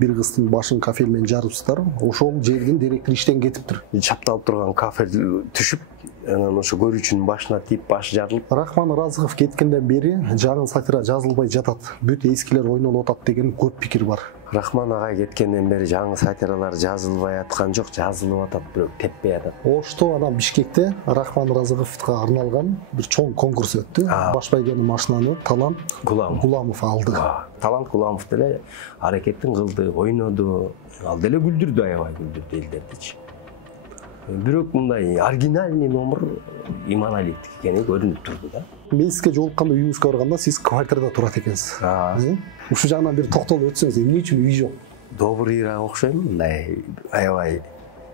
бир кыздын башын кафель менен жарыпсыздар. Ошол жердин директор иштен кетиптир. Чапталып турган кафель түшүп, анан ошо көрүүчүнүн башына тийип башы жарылып. Рахман Разыков кеткенден бери жаңы сатира жазылбай жатат. Бүт эскилер ойнолуп атат деген көп пикир бар. Рахман агай кеткенден бери жаңы сатиралар жазылбай аткан жок, жазылып атат, бирок теппей атат. Ошто анан Бишкекте Рахман Разыковго арналган бир чоң конкурс өттү. Баш байгенин машинаны Талант Гуламов алды. Талант Гуламов деле аракеттин кылды, ойноду, ал деле күлдүрдү, аябай күлдүрдү элдердичи. Бирок мындай оригинальный номер Иманалиевдики экени көрүнүп турду да. Мен сизге жолукканда үйүңүзгө барганда сиз квартирада турат экенсиз. Ушул жагынан бир токтолуп өтсөңүз, эмне үчүн үй жок? Добрыйраак окшойм, мындай аябай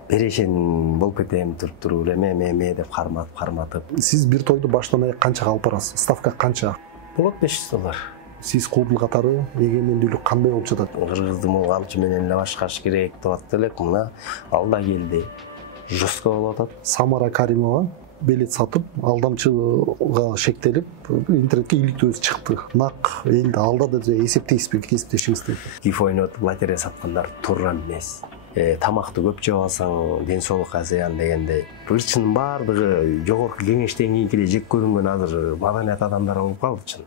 берешен болуп кетем, туруп эме деп карматып. Сиз бир тойду баштан аяк канчага алып барасыз? Ставка канча? Болот $500. Сиз кубул катары эгемендүүлүк кандай болуп жатат? Кыргызды мол камчы менен эле башкарыш керек деп атты элек, мына алда келди. Жестко болуп атат. Самара Каримова билет сатып, алдамчыга шектелип, интернетке иликтөө чыкты. Нак элди алдады деп эсептейсизби, кесиптешиңизди? Киф ойнотуп, лотерея саткандар туура эмес. Тамакты көп жеп алсаң, ден соолукка зыян дегендей. Ырчынын баардыгы жогорку кеңештен кийинки эле жек көрүнгөн азыр маданият адамдар болуп калды чын.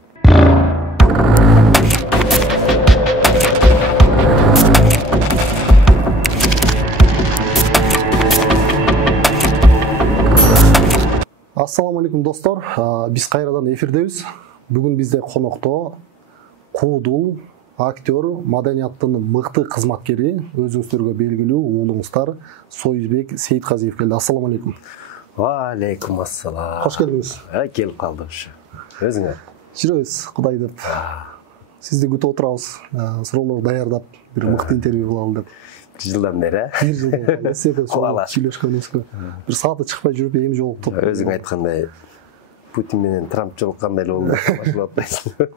Ассаламу алейкум достор. Биз кайрадан эфирдебиз. Бүгүн бизде конокто куудул актер, маданияттын мыкты кызматкери, өзүңүздөргө белгилүү уулуңуздар Союзбек Сейитказиев келди. Ассаламу алейкум. Ва алейкум ассалам. Кош келдиңиз. Келип калдык ушу. Өзүңөр? Жүрөбүз, Кудай деп. Сизди күтүп отурабыз. Суроолор даярдап, бир мыкты интервью кылалы деп. Bir жылдан бери, бир жылдан сүйлөшкөнүбүзгө бир сааты чыкпай жүрүп эми жолуктук. Өзүң айткандай Путин менен Трамп жолуккандай эле болду. Башылап атпайсың.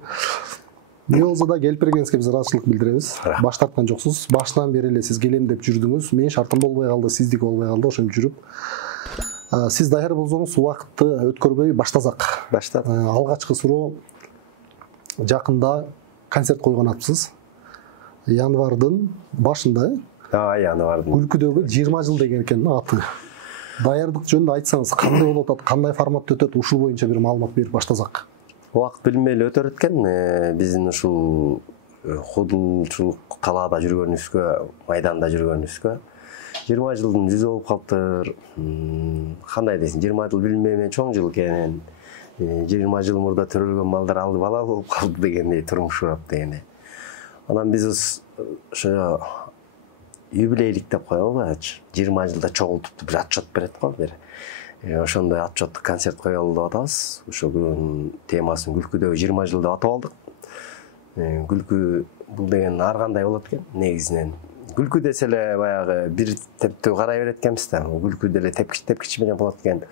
Не болсо да келип бергениңизге биз ыраазычылык билдиребиз. Баш тарткан жоксуз. Башынан бери эле сиз келем деп жүрдүңүз. Мен шартым болбой калды, сиздики болбой калды, ошентип жүрүп. Сиз даяр болсоңуз убакытты өткөрбөй баштасак. Баштап. Алгачкы суроо, жакында концерт койгон атпсыз. Январдын башында, январдын. Күлкүдөгү 20 жыл деген экен аты. Даярдык жөнүндө айтсаңыз, кандай болуп атат, кандай форматта өтөт, ушул боюнча бир маалымат берип баштасак. Убакыт билмей эле өтөр экен. Биздин ушул худулчулук калаада жүргөнүбүзгө, майданда жүргөнүбүзгө 20 жылдын жүзү болуп калыптыр. Кандай десин, 20 жыл билмейм, чоң жыл экен. 20 жыл мурда төрөлгөн малдар алды бала болуп калды дегендей, турмуш урап дегендей. Анан биз ошо юбилейлик деп коелу, 20 жылда чогултуп бир отчет берет го бир. Ошондой отчеттик концерт коелу деп атабыз. Ошонун темасын күлкүдөгү 20 жыл деп атап алдык. Күлкү бул деген ар кандай болот экен негизинен. Күлкү десе эле баягы бир тептүү карай берет экенбиз да. Күлкү деле тепкич менен болот экен.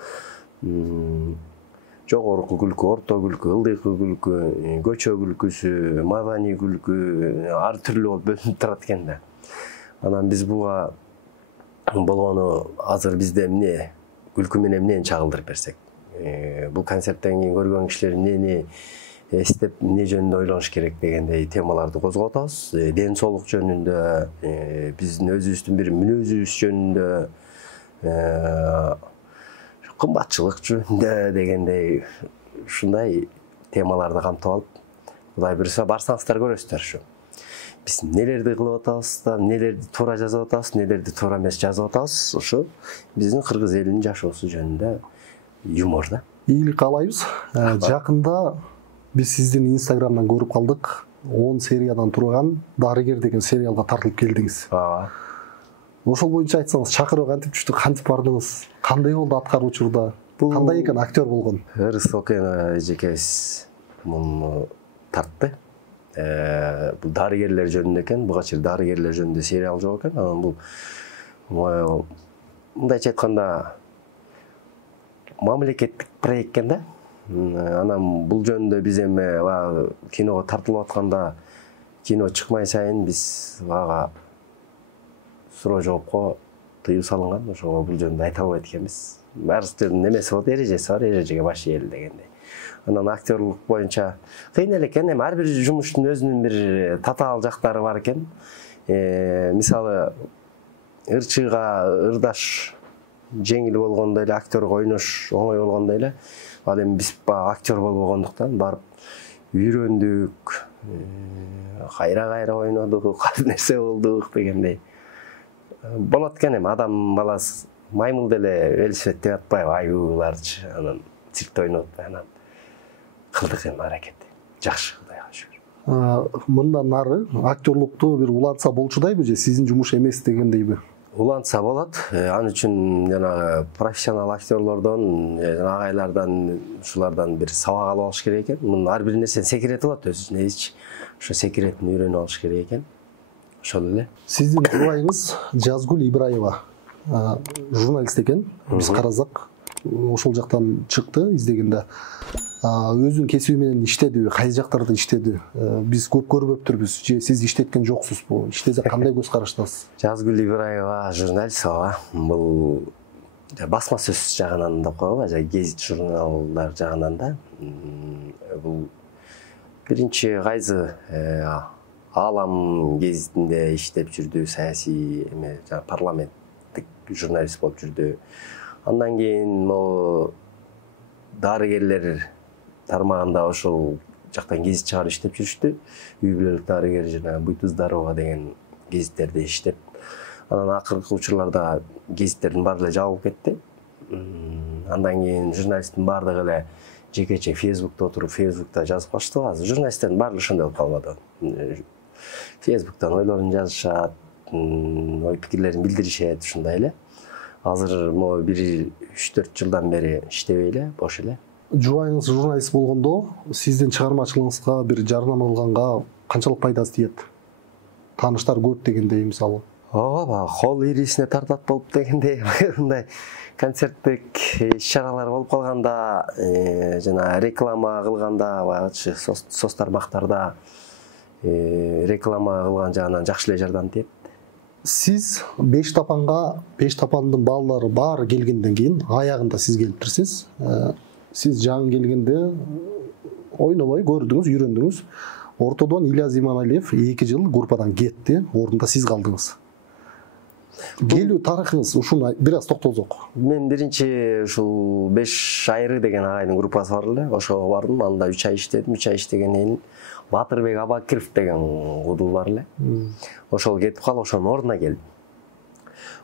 Жогорку күлкү, орто күлкү, ылдыйкы күлкү, көчө күлкүсү, маданий күлкү ар түрлүү болуп бөлүнүп турат экен да. Анан биз буга болгону азыр бизде эмне күлкү менен эмнени чагылдырып берсек. Бул концерттен кийин көргөн кишилер эмнени эстеп, эмне жөнүндө ойлоnuш керек дегендей темаларды козгоп атабыз. Ден соолук жөнүндө, биздин өзүбүздүн бир мүнөзүбүз жөнүндө, кымбатчылык жөнүндө дегендей ушундай темаларды камтып алып, Кудай буйруса барсаңыздар көрөсүздөр ушу. Биз нелерди кылып атабыз да, нелерди туура жазып атабыз, нелерди туура эмес жазып атабыз, ушу биздин кыргыз элинин жашоосу жөнүндө юмор да. Ийгилик каалайбыз. Жакында биз сиздин Инстаграмдан көрүп калдык. 10 сериядан турган Дарыгер деген сериалга тартылып келдиңиз. Ошол боюнча айтсаңыз, чакыруу кантип түштү, кантип бардыңыз? Кандай болду аткаруу учурда? Кандай экен актер болгон? Рысокена эжекебиз муну тартты. Бул дарыгерлер жөнүндө экен, буга чейин дарыгерлер жөнүндө сериал жок экен. Анан бул мындайча айтканда мамлекеттик проект экен да. Анан бул жөнүндө биз эми киного тартылып атканда, кино чыкмай сайын биз ага суроо жоопко тыюу салынган. Ошого бул жөнүндө айта албайт экенбиз. Баарыбыздын немеси болот, эрежеси бар, эрежеге баш ээли дегендей. Анан актерлук боюнча кыйын эле экен. Эми ар бир жумуштун өзүнүн бир татаал жактары бар экен. Мисалы ырчыга ырдаш жеңил болгондой эле, актерге ойнош оңой болгондой эле. Ал эми биз актер болбогондуктан барып үйрөндүк, кайра ойнодук, кайсы нерсе болдук дегендей. Болот экен эми адам баласы маймыл деле велосипед деп атпайбы, аюуларчы, анан циркте ойноп атпай, анан кылдык эми аракет. Жакшы, Кудайга шүгүр. Мындан нары актерлукту бир улантса болчудайбы же сиздин жумуш эмес дегендейби? Улантса болот. Ал үчүн жанагы профессионал актерлордон, агайлардан, ушулардан бир сабак алып алыш керек экен. Мунун ар бир нерсени секирети болот өзүнө, ошо секиретин үйрөнүп алыш керек экен. Ошол эле. Сиздин жубайыңыз Жазгүл Ибраева журналист экен. Биз карасак ошол жактан чыкты издегенде. Өзүнүн кесиби менен иштедиби, кайсы жактарда иштеди? Биз көп көрбөптүрбүз. Же сиз иштеткен жоксузбу? Иштесе кандай көз караштасыз? Жазгүл Ибраева журналист ооба. Бул басма сөз жагынан да коебу, же гезит журналдар жагынан да. Бул биринчи кайсы Алам гезитинде иштеп жүрдү, саясий эме, парламенттик журналист болуп жүрдү. Андан кийин могу дарыгерлер тармагында ошол жактан гезит чыгарып иштеп жүрүштү. Үй бүлөлүк дарыгер жана Быйт здорово деген гезиттерде иштеп. Анан акыркы учурларда гезиттердин баары эле жабылып кетти. Андан кийин журналисттин баардыгы эле жекече Фейсбукта отуруп, Фейсбукта жазып калышты. Азыр журналисттердин баары ошондой болуп калбады. Фейсбуктан ойлорун жазышат, ой пикирлерин билдиришет, ушундай эле. Азыр могу 1-3-4 жылдан бери иштебей эле, бош эле. Жубайыңыз журналист болгондо сиздин чыгармачылыгыңызга бир жарнама кылганга канчалык пайдасы тиет? Тааныштар көп дегендей мисалы. Ооба, кол ирисине тартат болуп дегендей, мындай концерттик иш-чаралар болуп калганда, жана реклама кылганда, баягычы соц тармактарда реклама кылган жагынан жакшы эле жардам тиет. Сиз беш тапандын балдары баары келгенден кийин аягында сиз келиптирсиз. Сиз жаңы келгенде ойнобой көрдүңүз, үйрөндүңүз. Ортодон Илья Зиманалиев 2 жыл группадан кетти, ордунда сиз калдыңыз. Келүү тарыхыңыз ушуну бир аз токтолсок. Мен биринчи ушул 5 айры деген агайдын группасы бар эле, ошого бардым. Анда 3 ай иштедим. 3 ай иштегенден кийин Батырбек Абакиров деген кудул бар эле. Ошол кетип калып, ошонун ордуна келдим.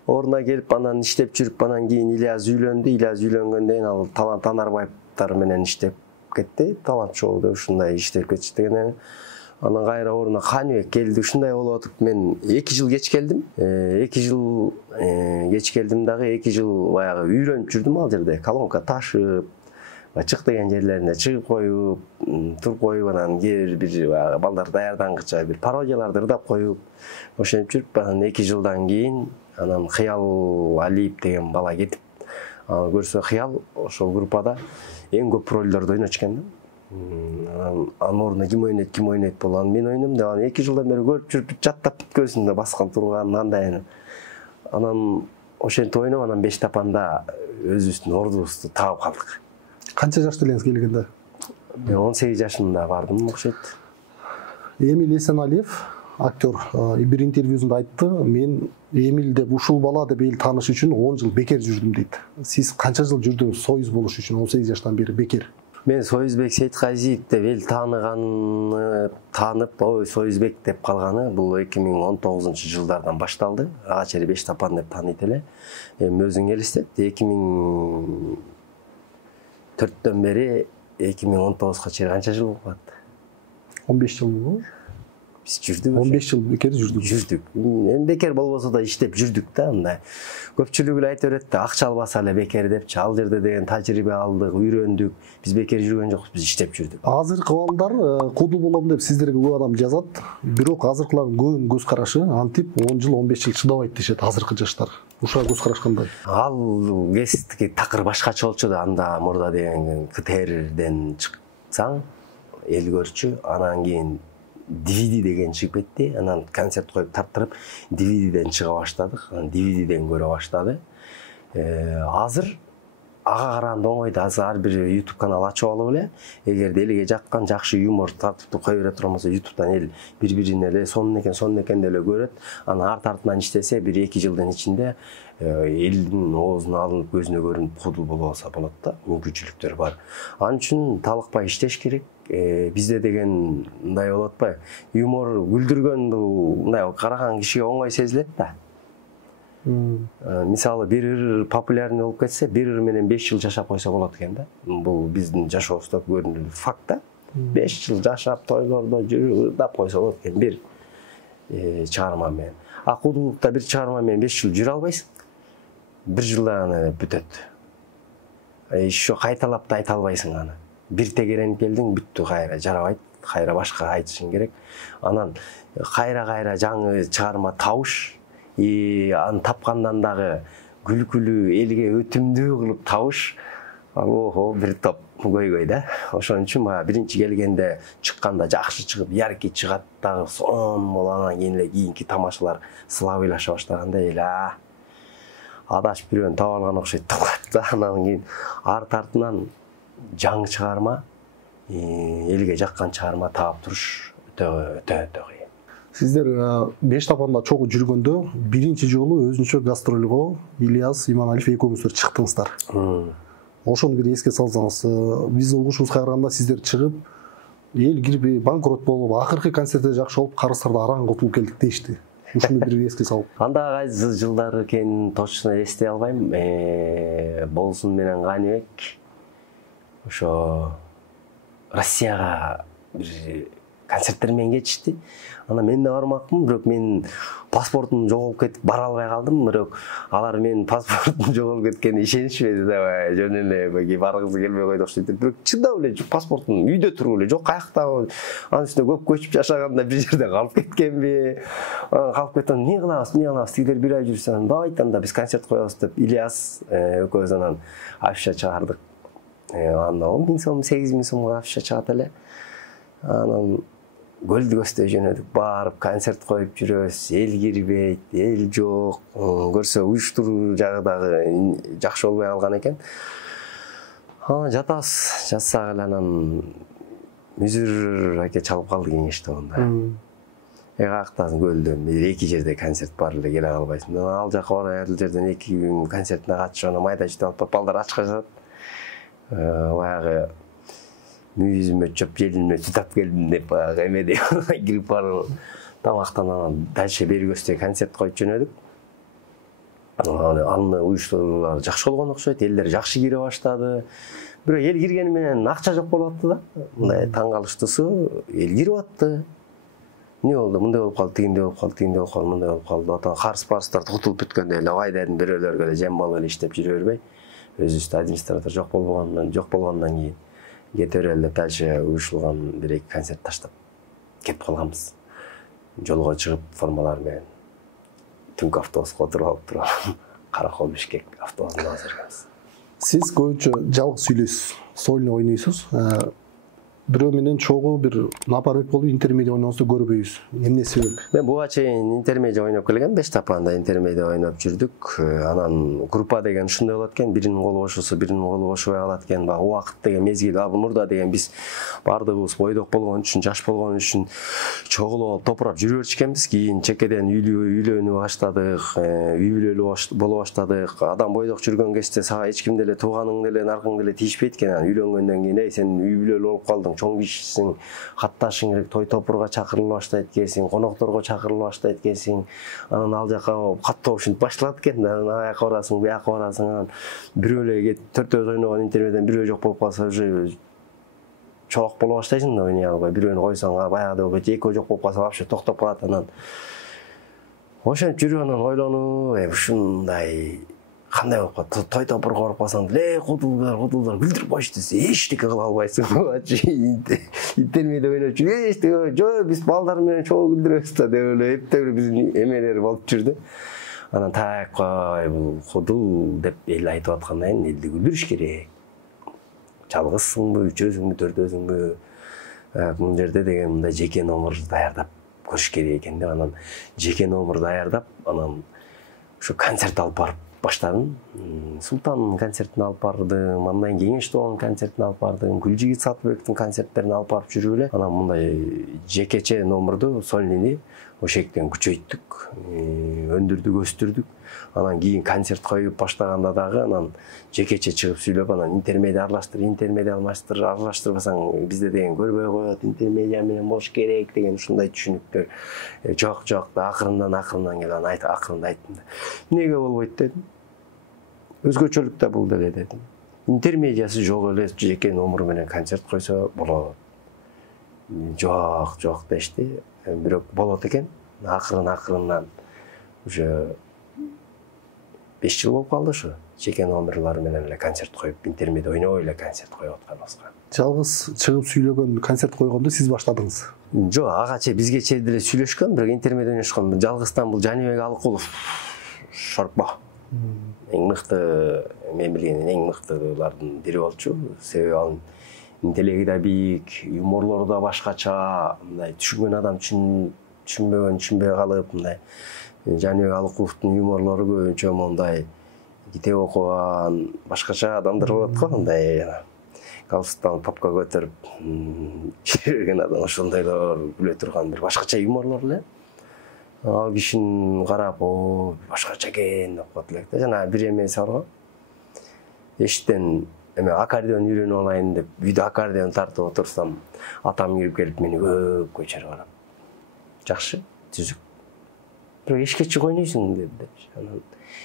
Ордуна келип, анан иштеп жүрүп, анан кийин Ильяз үйлөндү. Ильяз үйлөнгөндөн кийин ал Талант Анарбаевтар менен иштеп кетти. Талант шоуда ушундай иштеп кетиштигенен анан кайра ордуна Каныбек келди. Ушундай болуп атып, мен 2 жыл кеч келдим. 2 жыл кеч келдим дагы 2 жыл баягы үйрөнүп жүрдүм ал жерде. Колонка ташып, чык деген жерлерине чыгып коюп, туруп коюп, анан бир балдар даярдангыча бир пародияларды ырдап коюп, ошентип жүрүп, анан 2 жылдан кийин анан Кыял Алиев деген бала кетип, көрсө Кыял ошол группада эң көп ролдорду ойночу экен да. Анын ордуна ким ойнойт болду, анан мен ойнойм деп, анан 2 жылдан бери көрүп жүрүп, жаттап бүткөнсүн да баскан турган андай. Анан ошентип ойноп, анан беш тапанда өзүбүздүн ордубузду таап калдык. Канча жашта элеңиз келгенде? Мен 18 жашымда бардым, окшойт. Эмиль Эсеналиев, актер, бир интервьюсунда айтты, мен Эмиль деп ушул бала деп эл тааныш үчүн 10 жыл бекер жүрдүм дейт. Сиз канча жыл жүрдүңүз союз болуш үчүн 18 жаштан бери бекер? Мен Союзбек Сейитказиев деп эл таанып, ой Союзбек деп калганы бул 2019-жылдардан башталды. Ага чейин беш тапан деп тааныйт эле. Эми өзүң элестет, 2004-төн бери 2019-га чейин канча жыл болуп калат? 15 жыл болду. Биз жүрдүк. 15 жыл бекер жүрдүк. Эми бекер болбосо да иштеп жүрдүк да, андай. Көпчүлүгү эле айта берет да, акча албаса эле бекер депчи. Ал жерде деген тажрыйба алдык, үйрөндүк. Биз бекер жүргөн жокпуз, биз иштеп жүрдүк. Азыркы балдар кудул болом деп сиздерге көп адам жазат. Бирок азыркылардын көбүнүн көз карашы антип 10 жыл, 15 жыл чыдабайт дешет азыркы жаштар. Ушуга көз караш кандай? Ал кесиптики такыр башкача болчу да, анда мурда деген КТРден чыксаң эл көрчү, анан кийин DVD деген чыгып кетти. Анан концерт коюп тарттырып, DVDден чыга баштадык. Анан DVDден көрө баштады. Азыр ага караганда оңойду. Азыр ар бир YouTube канал ачып алып эле, эгерде элге жаккан жакшы юмор тартыптуу кое бере турган болсо, YouTube'дан эл бири-бирине эле сонун экен деп эле көрөт. Анан арт артынан иштесе, 1-2 жылдын ичинде элдин оозуна алынып, көзүнө көрүнүп кудул болуп алса болот да. Мүмкүнчүлүктөр бар. Анын үчүн талыкпай иштеш керек. Бизде деген мындай болот атпайбы? Юмор күлдүргөндү мындай караган кишиге оңой сезилет да. Мисалы бир ыр популярный болуп кетсе, бир ыр менен 5 жыл жашап койсо болот экен да. Бул биздин жашообузда көрүнүлүк факт да. 5 жыл жашап, тойлордо жүрүп, ырдап койсо болот экен бир чыгарма менен. А кудулукта бир чыгарма менен 5 жыл жүрө албайсың. Бир жылда аны бүтөт. Еще кайталап да айта албайсың аны. Бир тегеренип келдиң, бүттү, кайра жарабайт, кайра башка айтышың керек. Анан кайра жаңы чыгарма табыш, аны тапкандан дагы күлкүлүү, элге өтүмдүү кылып табыш, ого, бир топ көйгөй да. Ошон үчүн биринчи келгенде чыкканда жакшы чыгып, яркий чыгат дагы сонун болуп, анан кийин эле кийинки тамашалар славилаша баштаганда эл адашып бирөөнү таап алган окшойт деп коет да. Анан кийин арт артынан жаңы чыгарма, элге жаккан чыгарма таап туруш өтө кыйын. Сиздер беш тапанда чогуу жүргөндө биринчи жолу өзүнчө гастролго Ильяс Иманалиев экөөңүздөр чыктыңыздар. Ошону бир эске салсаңыз, биздин угушубузга караганда сиздер чыгып, эл кирбей банкрот болуп, акыркы концертте жакшы болуп, карыстарда араң кутулуп келдик дейишти. Ушуну бир эске салып. Анда кайсы жылдар экенин точно эстей албайм. Болсун менен Каныбек ошо Россияга бир концерттер менен кетишти. Ана мен да бармакмын, бирок мен паспортум жоголуп кетип бара албай калдым. Бирок алар менин паспортум жоголуп кеткенине ишенишпеди да, жөн эле баргысы келбей койду окшойт. Бирок чындап эле паспортум үйдө туруп эле, жок каякта, анын үстүнө көп көчүп жашаганда бир жерде калып кеткенби? Калып кетсем, эмне кылабыз? Сиздер бир ай жүрсөң, давайте анда биз концерт коебуз деп Ильяс экөөбүз анан афиша чыгардык. Анда 10.000 сом, 8.000 сомго афиша чыгат эле. Анан Гөлдү көздөй жөнөдүк, барып концерт коюп жүрөбүз, эл кирбейт, эл жок, көрсө уюштуруу жагы дагы жакшы болбой калган экен. Анан жатсак эле анан Мүзүр аке чалып калды кеңеште онда. Каяктасың Гөлдө, бир 2 жерде концерт бар эле, келе албайсың. Ал жака барып, ал жерден 2 күн концертине катышып, анан майда жүтүп алып, балдар ачка жатат. Баягы мүйүзүмө чөп желине тутап келдим деп эмеде кирип барып тамактан анан дальше бери көздөй концерт коюп жөнөдүк. Аны уюштуруулар жакшы болгон окшойт, элдер жакшы кире баштады. Бирок эл киргени менен акча жок болуп атты да. Мындай таң калыштуусу, эл кирип атты. Эмне болду? Мындай болуп калды, тигиндей болуп калды, мындай болуп калды. Атан карыс-барыстар кутулуп бүткөндө эле ай дедим, бирөөлөргө эле жем болуп эле иштеп жүрө бербей, өзүбүздө администратор жок болгондон кийин кете берели деп дальше уюшулган 1-2 концерт таштап кетип калганбыз. Жолго чыгып формалар менен түнкү автобуска отуруп алып туруп Каракол Бишкек автобусунда базарганбыз. Сиз көбүнчө жалгыз сүйлөйсүз, сольно ойнойсуз. Бирөө менен чогуу бир напарбек болуп интермедиа ойногонду көрбөйбүз. Эмне себеп? Мен буга чейин интермедиа ойноп келгем, 5 тапанда интермедиа ойноп жүрдүк. Анан группа деген ушундай болот экен, биринин колу бошосо биринин колу бошобой калат экен. Убакыт деген мезгил, мурда деген биз бардыгыбыз бойдок болгон үчүн, жаш болгон үчүн чогулуп топурап жүрө берчүкенбиз. Кийин чекеден үйлөнүп баштадык, үй бүлөлүү боло баштадык. Адам бойдок жүргөн кезде сага эч ким деле, тууганың деле, наркың деле тийишпейт экен. Үйлөнгөндөн кийин сен үй бүлөлүү болуп калдың, чоң кишисиң, катташың керек, той топурга чакырылып баштайт экенсиң, конокторго чакырылып баштайт экенсиң. Анан ал жака каттоо ушинтип башталат экен. Анан аяка барасың, бияка барасың. Анан бирөө эле төртөөбүз ойногон интермедиаден бирөө жок болуп калса, уже чолок боло баштайсың да, ойной албай. Бирөөнү койсоң, баягыдай болбойт, экөө жок болуп калса вообще токтоп калат. Анан ошентип жүрүп анан ойлонуп, ушундай кандай болуп калат? Той топурга барып калсаң, кудулдар күлдүрүп коюшту, эчтеке кыла албайсың. Интермедиа ойноп жүрүп, эчтеке, жок, биз балдар менен чогуу күлдүрөбүз да деп эле эптеп биздин эмелер болуп жүрдү. Анан так, бул кудул деп эл айтып аткандан кийин элди күлдүрүш керек. Жалгызсыңбы, үчөөсүңбү, төртөөсүңбү? Бул жерде деген мындай жеке номер даярдап көрүш керек экен деп, анан жеке номер даярдап, анан ушу концерт алып барып баштадым. Султандын концертин алып бардым, андан Кеңеш тоонун концертин алып бардым, Гүлжигит Сатыбековдун концерттерин алып барып жүрүп эле анан мындай жекече номерду сольныйны ошектен күчөйттүк, өндүрдүк, өстүрдүк. Анан кийин концерт коюп баштаганда дагы анан жекече чыгып сүйлөп, анан интермедиа аралаштырбасаң бизде деген көрбөй коет, интермедиа менен болуш керек деген ушундай түшүнүктөр. Жок, акырындан келип анан акырында айттым. Эмнеге болбойт дедим. Өзгөчөлүк да бул деле дедим. Интермедиасы жок эле жеке номер менен концерт койсо болот. Жок дешти. Бирок болот экен. Акырындан уже 5 жыл болуп калды ушу. Жеке номерлар менен эле концерт коюп, интермедиа ойнобой эле концерт коюп атканыбызга. Жалгыз чыгып сүйлөгөн концерт койгондо сиз баштадыңыз. Жок, ага бизге деле сүйлөшкөн, бирок интермедиа ойношкон. Жалгыздан бул Жаныбек Алыкулов шорпо. Эң мыкты, мен билгенден эң мыктылардын бири болчу. Себеби анын интеллекти да бийик, юморлору да башкача, мындай түшүнгөн адам түшүнбөй калып, мындай Жаныбек Алыкуловдун юморлору көбүнчө мондай китеп окуган, башкача адамдар болот го, мындай галстуктан папка көтөрүп жүргөн адам, ошондойлор күлө турган бир башкача юморлор эле. Ал кишини карап, башкача экен деп коет элек да. Жана бир эмеси бар го. Эшиктен эме аккордеон үйрөнүп алайын деп, үйдө аккордеон тартып отурсам, атам кирип келип мени көпкө чыгарып. Жакшы, түзүк. Бирок эшикке чыгып ойнойсуң деп. Анан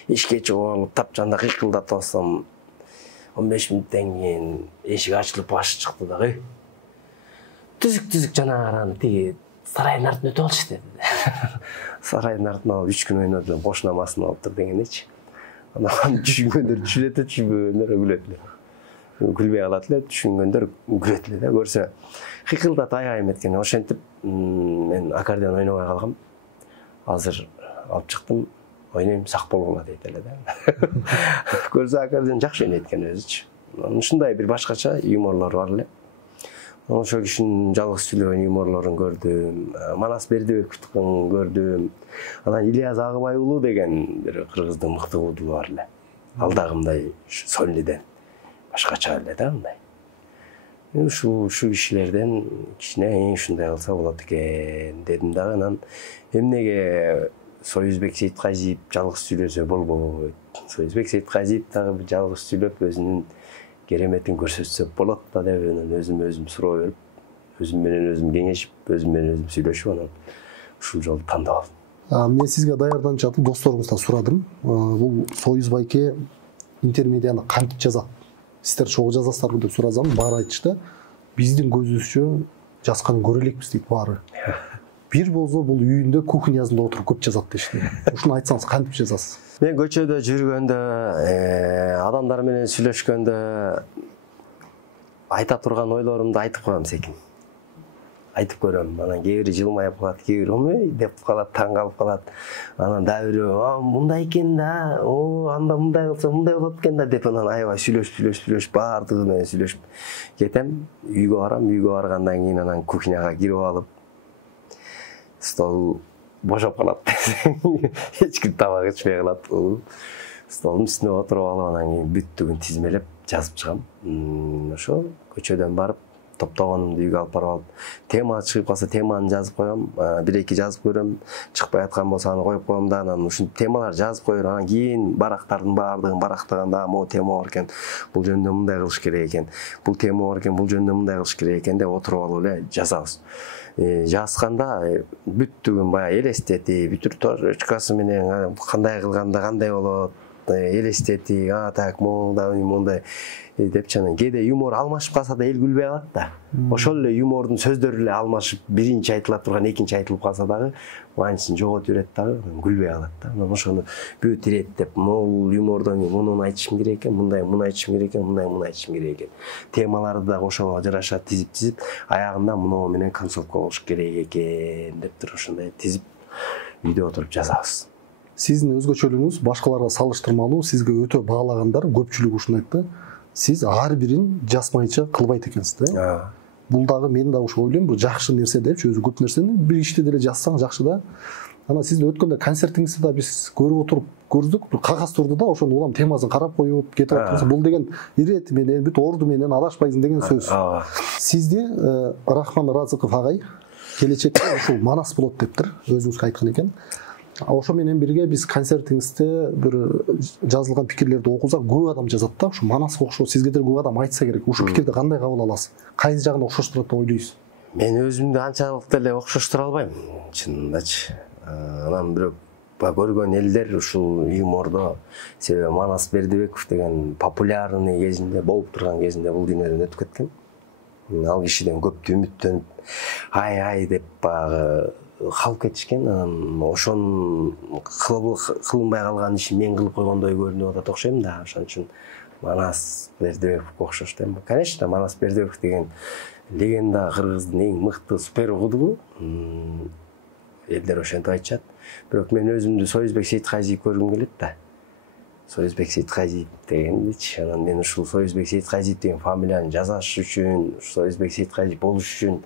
эшикке чыгып тапчанда кыйкылдатып алсам, 15 мүнөттөн кийин эшик ачылып башы чыкты дагы. Түзүк жана караны тиги сарайдын артына өтүп алчы деди. Сарайдын артына алып 3 күн ойнодум, кош намасын алып тур дегенечи. Анан түшүнгөндөр түшүнөт, түшүнбөгөндөр күлөт эле. Күлбөй калат эле, түшүнгөндөр күлөт эле да, көрсө кыйкылдатып аябайм эткен. Ошентип мен аккордеон ойнобой калгам. Азыр алып чыктым, ойнойм, сак болгула дейт эле да. Көрсө аккордеон жакшы ойнойт экен өзүчү. Ушундай бир башкача юморлор бар эле. Ошол кишинин жалгыз сүйлөгөн юморлорун көрдүм, Манас Бердибековдун көрдүм. Анан Ильяс Агыбай уулу деген бир кыргыздын мыкты куудулу бар эле. Ал дагы мындай сольныйден башкача эле да мындай. Ушул кишилерден кичине ушундай кылса болот экен дедим дагы. Анан эмнеге Союзбек Сейитказиев жалгыз сүйлөсө болбойт. Союзбек Сейитказиев дагы бир жалгыз сүйлөп өзүнүн кереметин көрсөтсө болот да деп өзүм суроо берип, өзүм менен өзүм кеңешип, өзүм менен өзүм сүйлөшүп, анан ушул жолду тандап алдым. Мен сизге даярданып жатып досторуңуздан сурадым. Бул Союз байке интермедианы кантип жазат? Сиздер чогуу жазасыздарбы деп суразам, баары айтышты. Биздин көзүбүзчө жазганын көрө элекпиз дейт баары. Бир болсо бул үйүндө кухнясында отуруп көп жазат дешти. Ушуну айтсаңыз кантип жазасыз? Мен көчөдө жүргөндө, адамдар менен сүйлөшкөндө айта турган ойлорумду айтып коем секин. Айтып көрөм. Анан кээ бири жылмайып калат, кээ бири омей деп калат, таң калып калат. Анан дагы бири мындай экен да, анда мындай кылса мындай болот экен да деп анан аябай сүйлөшүп баардыгы менен сүйлөшүп кетем. Үйгө баргандан кийин анан кухняга кирип алып стол бошоп калат. Эч ким табак ичпей калат. Столдун үстүнө отуруп алып анан кийин бүттүгүн тизмелеп жазып чыгам. Ошо көчөдөн барып топтогонумду үйгө алып барып алып, тема чыгып калса теманы жазып коем, бир-эки жазып көрөм, чыкпай аткан болсо аны коюп коем да, анан ушинтип темалар жазып коём. Анан кийин барактардын баардыгын барактаганда могу тема бар экен, бул жөнүндө мындай кылыш керек экен, бул тема бар экен, бул жөнүндө мындай кылыш керек экен деп отуруп алып эле жазабыз. Жазганда бүттүгүн баягы элестетип, бүтүр точкасы менен кандай кылганда кандай болот, элестетип, так мондай деп чана. Кээде юмор алмашып калса да эл күлбөй калат да. Ошол эле юмордун сөздөрү эле алмашып, биринчи айтыла турган экинчи айтылып калса дагы, анчысын жоготуп жүрөт дагы, күлбөй калат да. Анан ошону бүт иреттеп, могул юмордон муну айтышым керек экен, мындай муну айтышым керек экен, мындай муну айтышым керек экен. Темаларды дагы ошого жараша тизип, аягында муну менен концовка болуш керек экен деп туруп ошондой тизип үйдө отуруп жазабыз. Сиздин өзгөчөлүгүңүз башкаларга салыштырмалуу, сизге өтө баалагандар көпчүлүк ушуну айтты. Сиз ар бирин жазмайча кылбайт экенсиз да. Бул дагы мен дагы ошо ойлойм, бул жакшы нерсе депчи, өзү көп нерсени бир ишти деле жазсаң жакшы да. Анан сиздин өткөндө концертиңизди да биз көрүп отуруп, көрдүк, бир кагаз турду да, ошону улам темасын карап коюп кетип атпаса, бул деген ирети менен, бүт орду менен адашпайсың деген сөз. Сизде Рахман Разыков агай келечекте ушул Манас болот дептир, өзүңүз айткан экен. Ошо менен бирге биз концертиңизде бир жазылган пикирлерди окусак, көп адам жазат да, ушу Манасга окшош, сизге деле көп адам айтса керек. Ушул пикирди кандай кабыл аласыз? Кайсы жагын окшоштурат деп ойлойсуз? Мен өзүмдү анчалык деле окшоштура албайм, чынындачы. Анан бирок көргөн элдер ушул юмордо, себеби Манас Бердибеков деген популярный кезинде, болуп турган кезинде бул дүйнөдөн өтүп кеткен. Ал кишиден көптү үмүттөнүп, ай деп баягы калып кетишкен. Анан ошонун кылынбай калган ишин мен кылып койгондой көрүнүп атат окшойм да. Ошон үчүн Манас Бердибековго окшош дейм. Конечно, Манас Бердибеков деген легенда, кыргыздын эң мыкты супер кудугу. Элдер ошентип айтышат. Бирок мен өзүмдү Союзбек Сейитказиев көргүм келет да. Союзбек Сейитказиев дегендичи. Анан мен ушул Союзбек Сейитказиев деген фамилияны жасаш үчүн, Союзбек Сейитказиев болуш үчүн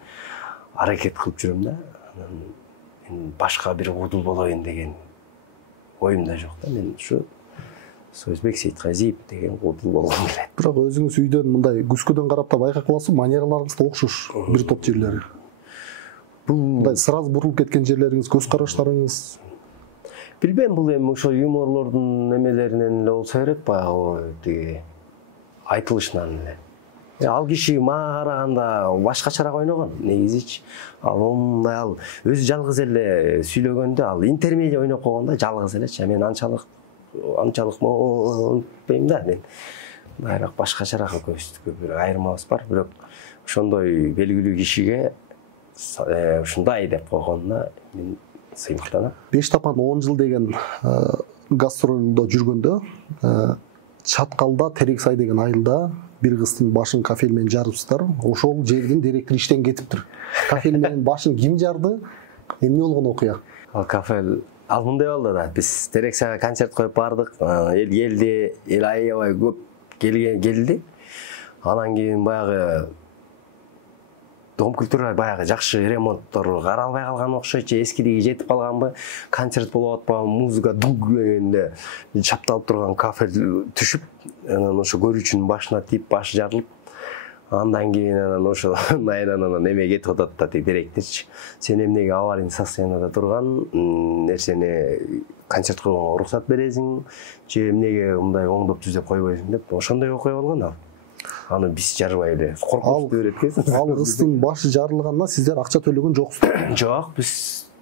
аракет кылып жүрөм да. Мен башка бир кудул болоюн деген оюмда жок да. Мен ушу Союзбек Сейитказиев деген кудул болгум келет. Бирок өзүңүз үйдөн мындай күзгүдөн карап да байкап каласыз, манераларыңыз да окшош бир топ жерлери. Бул мындай сразу бурулуп кеткен жерлериңиз, көз караштарыңыз. Билбейм, бул эми ошо юморлордун немелеринен эле болсо керек, баягы тиги айтылышынан эле. Ал киши мага караганда башкачараак ойногон негизичи. Ал өзү жалгыз эле сүйлөгөндө, ал интермедиа ойноп койгондо жалгыз элечи. Мен анчалык монтпейм да. Мен байраак башкачараак экөөбүздүкү бир айырмабыз бар. Бирок ошондой белгилүү кишиге ушундай деп койгонуна мен сыймыктанам. Бештапан 10 жыл деген гастролдо жүргөндө Чаткалда Терексай деген айылда бир кыздын башын кафель менен жарыпсыздар. Ошол жердин директору иштен кетиптир. Кафель менен башын ким жарды? Эмне болгон окуя? Ал кафель мындай болду да. Биз Терексайга концерт коюп бардык. Эл келди, эл аябай көп келди. Анан кийин баягы Дом культура баягы жакшы ремонттор каралбай калган окшойчу, эскилиги жетип калганбы, концерт болуп атпабы, музыка дуг дегенде чапталып турган кафель түшүп, анан ошо көрүүчүнүн башына тийип, башы жарылып, андан кийин анан ошо анан эме кетип атат да, директорчу. Сен эмнеге аварийный состояниеда турган нерсени концерт коюнга уруксат бересиң, же эмнеге мындай оңдоп түзөп койбойсуң деп, ошондой окуя болгон ал. Аны биз жарбай эле коркунучтуу экен. Ал кыздын башы жарылганына сиздер акча төлөгөн жоксуздар? Жок,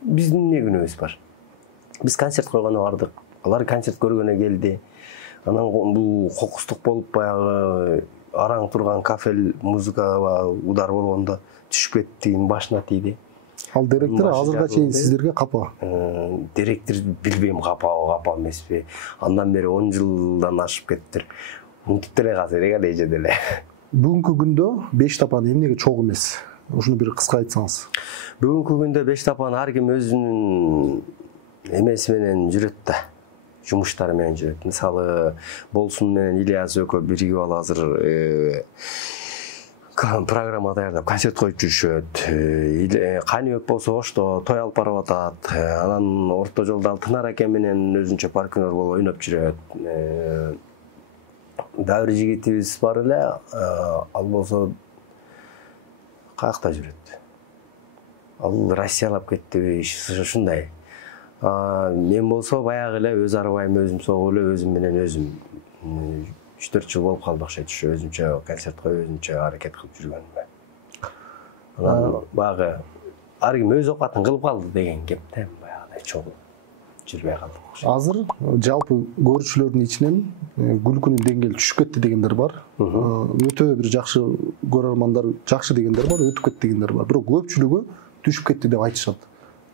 биздин эмне күнүбүз бар. Биз концерт койгоно бардык. Алар концерт көргөнө келди. Анан бул кокустук болуп баягы араң турган кафель музыкага удар болгондо түшүп кетти, башына тийди. Ал директор азырга чейин сиздерге капа? Директор билбейм капа эмеспи. Андан бери 10 жылдан ашып кеттир. Унутуп деле калса керек эле эже деле. Бүгүнкү күндө Бештапан эмнеге чогуу эмес? Ушуну бир кыска айтсаңыз. Бүгүнкү күндө Бештапан ар ким өзүнүн эмеси менен жүрөт да. Жумуштары менен жүрөт. Мисалы, Болсун менен Ильяс экөө биригип алып азыр программа даярдап концерт коюп жүрүшөт. Каныбек болсо Ошто той алып барып атат. Анан орто жолдо Тынар аке менен өзүнчө партнер болуп ойноп жүрөт. Дәвір жигитибиз бар эле, ал болсо каякта жүрөт. Ал Россиялап кеттиби, ушундай. Мен болсо баягы эле өз арбайым өзүм согуп эле өзүм менен өзүм 3-4 жыл болуп калды окшойт, өзүмчө концерт коюп, өзүмчө аракет кылып жүргөнүмө. Анан баягы ар ким өз окатын кылып калды деген кеп да, баягы чогуу жүрбөй калдык. Азыр жалпы көрүүчүлөрдүн ичинен күлкүнүн деңгээли түшүп кетти дегендер бар. Өтө бир жакшы көрөрмандар, жакшы дегендер бар, өтүп кетти дегендер бар. Бирок көпчүлүгү түшүп кетти деп айтышат.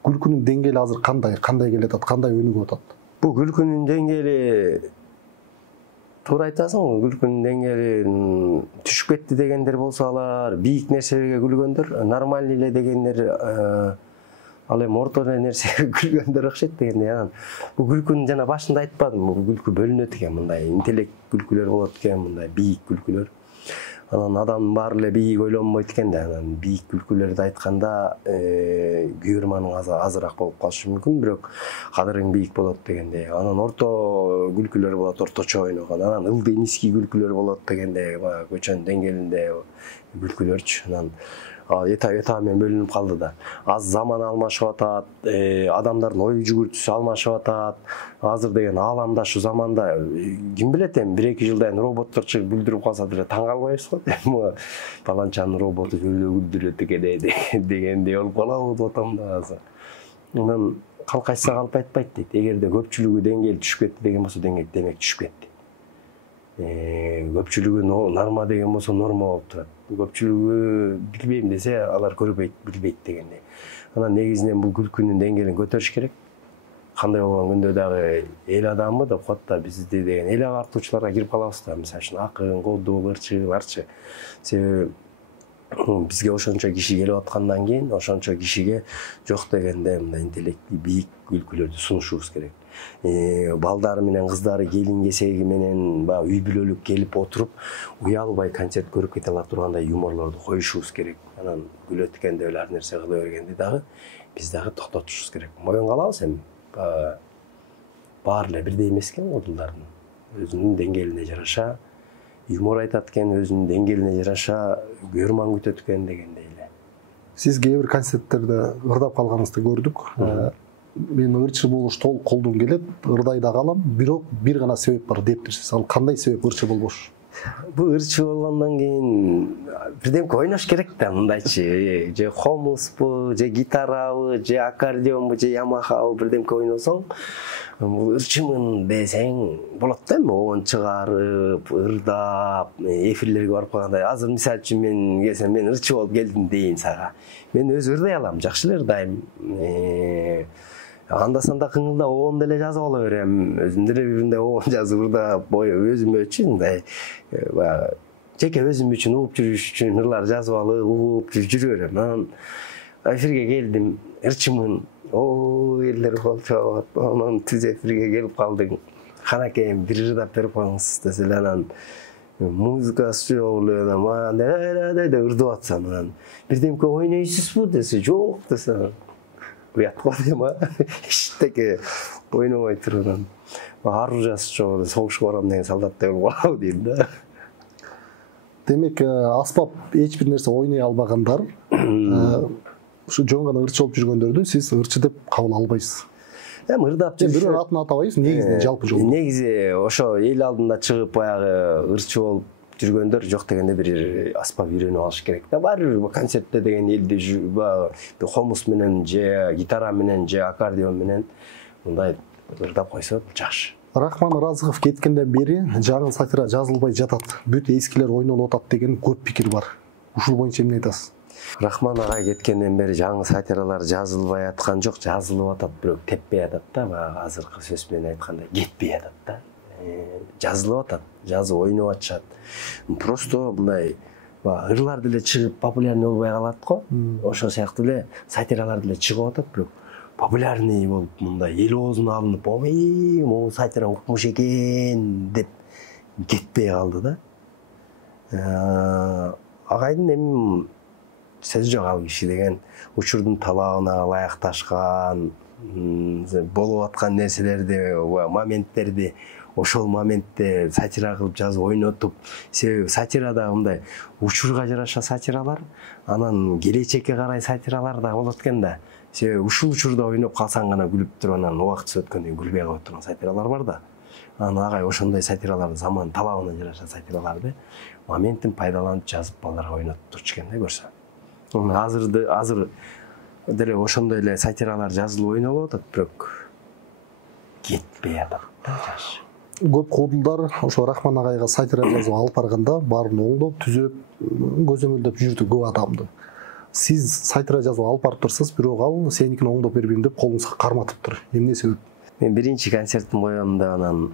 Күлкүнүн деңгээли азыр кандай келет атат, кандай өнүгүп атат? Бул күлкүнүн деңгээли туура айтасың, күлкүнүн деңгээли түшүп кетти дегендер болсо, алар бийик нерселерге күлгөндөр, нормальный эле дегендер ал эми орто нерсеге күлгөндөр окшойт дегендей. Анан бул күлкүнүн жана башында айтпадым, бул күлкү бөлүнөт экен, мындай интеллект күлкүлөр болот экен, мындай бийик күлкүлөр. Анан адамдын баары эле бийик ойлонбойт экен да. Анан бийик күлкүлөрдү айтканда күйөрманың азыраак болуп калышы мүмкүн, бирок кадырың бийик болот дегендей. Анан орто күлкүлөр болот, орточо ойногон. Анан ылдый низкий күлкүлөр болот дегендей, көчөнүн деңгээлинде күлкүлөрчү. Анан этап менен бөлүнүп калды да. Аз заман алмашып атат, адамдардын ой жүгүртүүсү алмашып атат. Азыр деген ааламда ушу заманда ким билет эми 1-2 жылдан роботтор чыгып күлдүрүп калса деле таң калбайбыз го. Паланчанын роботу күлдүрөт экен дегендей болуп калабы деп атам да азыр. Анан калк айтса калп айтпайт дейт. Эгерде көпчүлүгү деңгээл түшүп кетти деген болсо демек түшүп кетти. Көпчүлүгү норма деген болсо норма болуп турат. Көпчүлүгү билбейм десе алар көрбөйт, билбейт дегендей. Анан негизинен бул күлкүнүн деңгээлин көтөрүш керек. Кандай болгон күндө дагы эл адамы деп коет да, бизди деген эл агартуучуларга кирип калабыз да. Мисалы үчүн акын, кодул, ырчыларчы. Себеби бизге ошончо киши келип аткандан кийин ошончо кишиге жок дегенде мындай интеллектli бийик күлкүлөрдү сунушубуз керек. Балдары менен кыздары келин кесеги менен баягы үй бүлөлүк келип отуруп уялбай концерт көрүп кете ала тургандай юморлорду коюшубуз керек. Анан күлөт экен деп ар нерсе кыла бергенди дагы биз дагы токтотушубуз керек. Моюнга алабыз эми. Баары эле бирдей эмес экен кодулдардын. Өзүнүн деңгээлине жараша юмор айтат экен, өзүнүн деңгээлине жараша көрман күтөт экен дегендей эле. Сиз кээ бир концерттерде ырдап калганыңызды көрдүк. Мен ырчы болуш толук колдон келет, ырдай да калам, бирок бир гана себеп бар дептирсиз. Ал кандай себеп ырчы болбош? Бул ырчы болгондон кийин бирдемке ойнош керек да, мындайчы. Же хомуспу, же гитарабы, же аккордеонбу, же ямахабы бирдемке ойносоң, ырчымын десең болот да эми оон чыгарып, ырдап, эфирлерге барып калгандай. Азыр мисалы үчүн мен келсем, мен ырчы болуп келдим дейин сага. Мен өзү ырдай алам, жакшы эле ырдайм. Анда-санда кыңылдап оон деле жазып ала берем. Өзүм деле биринде оон жазып ырдап, өзүм үчүн мындай баягы жеке өзүм үчүн угуп жүрүш үчүн ырлар жазып алып, угуп жүрө берем. Анан эфирге келдим, ырчымын. Элдер болчу, анан түз эфирге келип калдың. Канакейм бир ырдап берип коюңуз десе эле анан музыкасы жок эле, мындай ырдап атсам анан бирдемке ойнойсузбу десе, жок десе. Уят кылдым эчтеке ойнобой турган. Оружиясы жок, согушка барам деген солдаттай болуп калабы дейм да. Демек, аспап эч бир нерсе ойной албагандар, ушу жөн гана ырчы болуп жүргөндөрдү сиз ырчы деп кабыл албайсыз. Эми ырдап жүрүп бирөөнүн атын атабайбыз, негизинен жалпы жол. Негизи ошо эл алдында чыгып баягы ырчы болуп жүргөндөр жок дегенде бир аспап үйрөнүп алыш керек да. Баары бир концертте деген элди хомус менен же гитара менен же аккордеон менен мындай ырдап койсо жакшы. Рахман Ыразыков кеткенден бери жаңы сатира жазылбай жатат, бүт эскилер ойнолуп атат деген көп пикир бар. Ушул боюнча эмне айтасыз? Рахман агай кеткенден бери жаңы сатиралар жазылбай аткан жок, жазылып атат, бирок теппей атат да, баягы азыркы сөз менен айтканда кетпей атат да. Жазылып атат, жазып ойноп атышат. Просто мындай ырлар деле чыгып популярный болбой калат го. Ошол сыяктуу эле сатиралар деле чыгып атат, бирок популярный болуп мындай эл оозуна алынып, могу сатира укмуш экен деп кетпей калды да. Агайдын эми сөзү жок, ал киши деген учурдун талабына ылайыкташкан, болуп аткан нерселерди, моменттерди ошол моментте сатира кылып жазып ойнотуп, себеби сатирада мындай учурга жараша сатиралар, анан келечекке карай сатиралар да болот экен да. Себеби ушул учурда ойноп калсаң гана күлүп туруп, анан убактысы өткөндөн кийин күлбөй калып турган сатиралар бар да. Анан агай ошондой сатираларды, заман талабына жараша сатираларды моментин пайдаланып жазып балдарга ойнотуп турчу экен да көрсө. Азыр деле ошондой эле сатиралар жазылып ойнолуп атат, бирок кетпей атат да жакшы. Көп кодулдар ошо Рахман агайга сатира жазып алып барганда баарын оңдоп, түзөп, көзөмөлдөп жүрдү көп адамды. Сиз сатира жазып алып барып турсыз, бирок ал сеникин оңдоп бербейм деп колуңузга карматыптыр. Эмне себеп? Мен биринчи концертин коем да, анан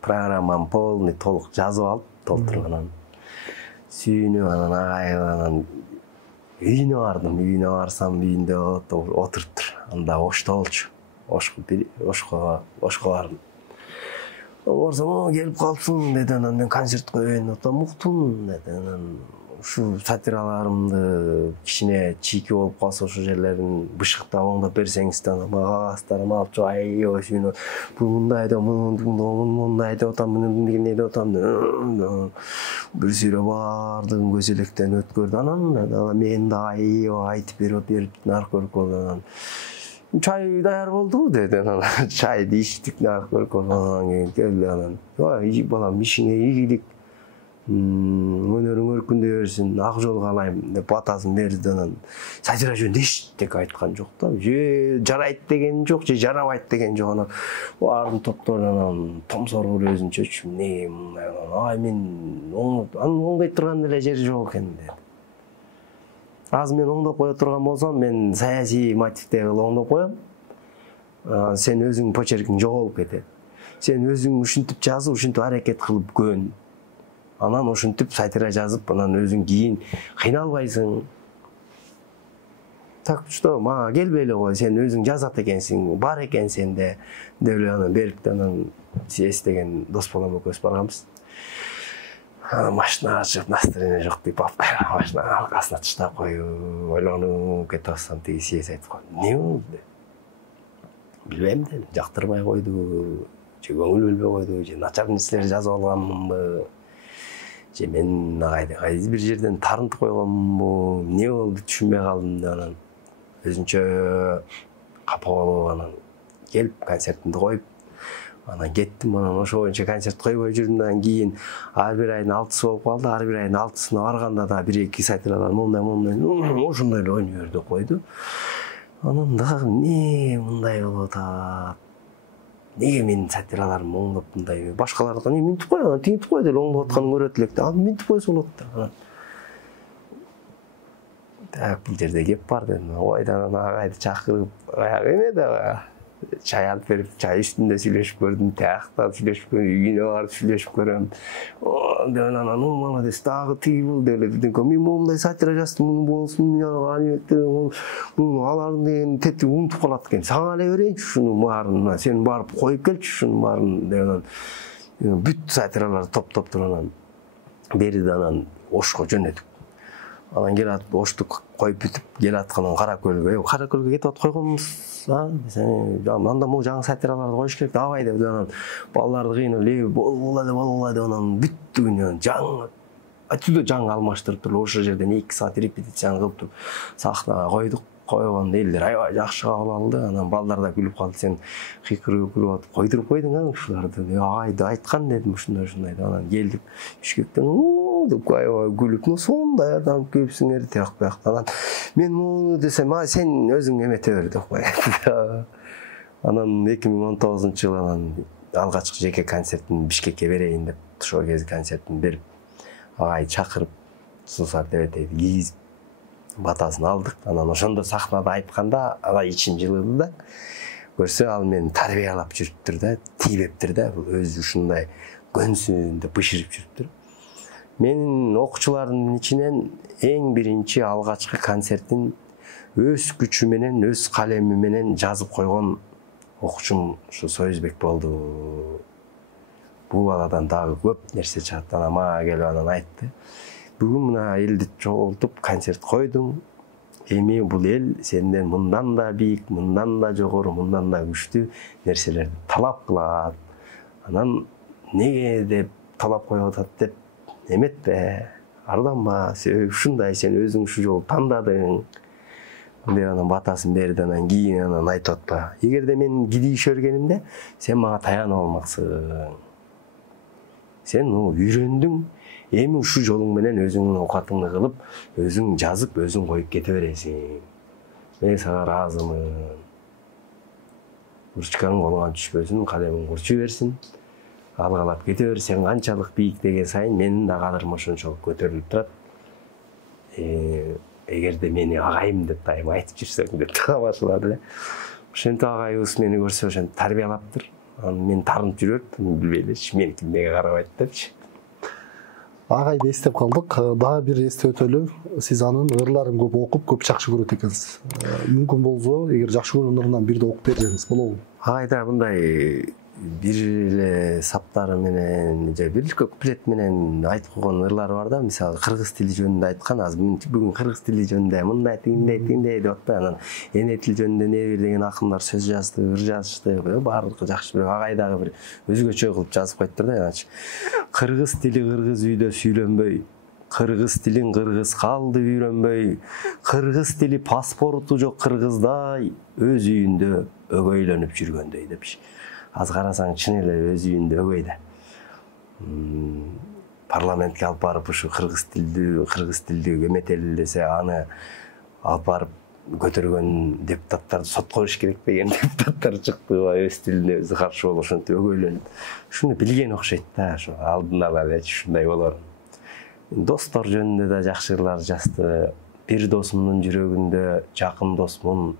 программам полный толук жазып алып, толтуруп анан сүйүнүп, анан агай үйүнө бардым. Үйүнө барсам, үйүндө отуруптур. Анда ошто болчу. Ошко бардым. Барсам, келип калыпсың деди. Анан мен концерт коюйн деп атам, уктум деди. Анан ушу сатираларымды кичине чийки болуп калса ошол жерлерин бышыктап оңдоп берсеңиз да кагаздарымды алып чыгып ай ошону бул мындай деп мындай деп атам мындай деп атам бир сүйрө баардыгын көзелектен өткөрдү. Анан мен да айтып берип наркы көрүп болду. Анан чай даяр болду деди. Анан чайды ичтик, наркы көрүп болду. Анан кийин келди. Анан балам ишиңе ийгилик, өнөрүң өркүндөй берсин, ак жол каалайм деп батасын берди. Анан сатира жөнүндө эчтеке айткан жок да. Же жарайт деген жок, же жарабайт деген жок. Анан баардын топторунан томсоруп өзүнчөчү эмне мындай. Ай мен оңдой турган деле жери жок экен деди. Азыр мен оңдоп кое турган болсом, мен саясий мотивде оңдоп коем. Сен өзүң почеркиң жоголуп кетет. Сен өзүң ушинтип жазып, ушинтип аракет кылып көн. Анан ушинтип сатира жазып, анан өзүң кийин кыйналбайсың. Так что, мага келбей эле кой, сен өзүң жазат экенсиң, бар экен сенде деп эле анан берип, анан сиэс деген дос балам экөөбүз барганбыз. Машинага чыгып, настроение жок деп машинанын аркасына таштап коюп, ойлонуп кетип атсам, тиги сиэс айтып калды. Эмне болду деп. Билбейм дедим, жактырбай койду, же көңүл бөлбөй койду, же начар нерселер жазып алганмынбы, же мен кайсы бир жерден тарынтып койгонмунбу, эмне болду түшүнбөй калдым да. Анан өзүнчө капа болуп, анан келип концертимди коюп, анан кеттим. Анан ошо боюнча концерт койбой жүрдүм. Анан кийин ар бир айдын 6-сы болуп калды. Ар бир айдын 6-сына барганда да бир-эки сатиралар мондай ошондой эле ойной бер деп койду. Анан дагы эмне мындай болуп атат? Неге менин сатираларым оңдоп мындай башкалардыкы минтип кой, анан тигинтип кой деп оңдоп атканын көрөт элек да. Анан минтип койсо болот да. Так, бул жерде кеп бар дедим. Ойдан агайды чакырып, эме да чай алып берип, чай үстүндө сүйлөшүп көрдүм, тиякта сүйлөшүп көрдүм, үйүнө барып сүйлөшүп көрөм. Деп анан молодец, дагы тиги бул деп эле бирдеңке. Мен мондай сатира жаздым, муну болсун, муну алардын деген тетиги унутуп калат экен. Сага эле берейинчи ушуну баарын, сен барып коюп келчи ушуну баарын деп анан бүт сатираларды топтоп анан берди. Анан Ошко жөнөдүк. Анан келатып Ошту коюп бүтүп келаткандан Каракөлгө кетип атып койгонбуз. Анда могу жаңы сатираларды коюш керек, давай деп анан балдарды кыйнап, болбула деп анан бүттүгүнө жаңы отсюда жаңы алмаштырып туруп ошол жерден 2 саат репетицияны кылып туруп сахнага койдук. Койгондо элдер аябай жакшы кабыл алды. Анан балдар да күлүп калды. Сен кыйкырып күлүп атып койдуруп койдуң ушуларды. Айда айткан дедим ушундай деп. Анан келдик Бишкектен деп аябай күлүп, сондай адам көпсүңөр тияк бияк. Анан мен муну десем, сен өзүң эмете бер деп койду. Анан 2019-жылы анан алгачкы жеке концертин Бишкекке берейин деп, ошол кез концертин берип, агай чакырып, сусар тебетейди кийгизип батасын алдык. Анан ошондо сахнада айтканда ала ичим жылыды да. Көрсө ал мени тарбиялап жүрүптүр да, тийбептир да, бул өзү ушундай көнсүн деп бышырып жүрүптүр. Менин окуучулардын ичинен эң биринчи алгачкы концертин өз күчү менен, өз калеми менен жазып койгон окуучум ушу Союзбек болду. Бул баладан дагы көп нерсе чыгат. Анан мага келип анан айтты. Бүгүн мына элди чогултуп концерт койдуң. Эми бул эл сенден мындан да бийик, мындан да жогору, мындан да күчтүү нерселерди талап кылат. Анан неге деп талап коюп атат деп эметпе, арданба, ушундай сен өзүң ушу жолду тандадың. Деп анан батасын берди. Анан кийин анан айтып атпа. Эгерде мен кидишип бергенимде, сен мага таянып алмаксың. Сен үйрөндүң. Эми ушу жолуң менен өзүңдүн оокатыңды кылып, өзүң жазып, өзүң коюп кете бересиң. Мен сага ыраазымын. Ручкаң колуңан түшпөсүн, калемиң курчу берсин. Алгалап кете бер, сен канчалык бийиктеген сайын менин да кадырым ошончолук көтөрүлүп турат. Эгерде мени агайым деп дайым айтып жүрсөң деп башлады эле. Ошентип агайыбыз мени көрсө ошентип тарбиялаптыр. Анан мен тарынып жүрөт, билбей элечи меники эмнеге карабайт депчи. Агайды эстеп калдык. Дагы бир эстеп өтөлү. Сиз анын ырларын көп окуп, көп жакшы көрөт экенсиз. Мүмкүн болсо, эгер жакшы көргөндөрүнөн бирди окуп берсеңиз болобу? Агайда мындай бир эле саптары менен же бир куплет менен айтып койгон ырлары бар да, мисалы кыргыз тили жөнүндө айткан, азыр бүгүн кыргыз тили жөнүндө мындай тиндей деп атпай, анан эне тил жөнүндө не бир деген акындар сөз жазды, ыр жазышты, баардыгы жакшы, бирок ага айдагы бир өзгөчө кылып жазып коюптур да. Кыргыз тили кыргыз үйдө сүйлөнбөй, кыргыз тилин кыргыз калды үйрөнбөй, кыргыз тили паспорту жок кыргыздай, өз үйүндө өгөйлөнүп жүргөндөй депчи. Азыр карасаң чын эле өз үйүндө өгөй да. Парламентке алып барып ушу кыргыз тилди эметели десе, аны алып барып көтөргөн депутаттарды сотко бериш керек деген депутаттар чыкты, өз тилине өзү каршы болуп ошентип өгөйлөнүп. Ушуну билген окшойт да, ошо алдын ала ушундай болор. Достор жөнүндө да жакшы ырлар жазды. Бир досумдун жүрөгүндө жакын досмун,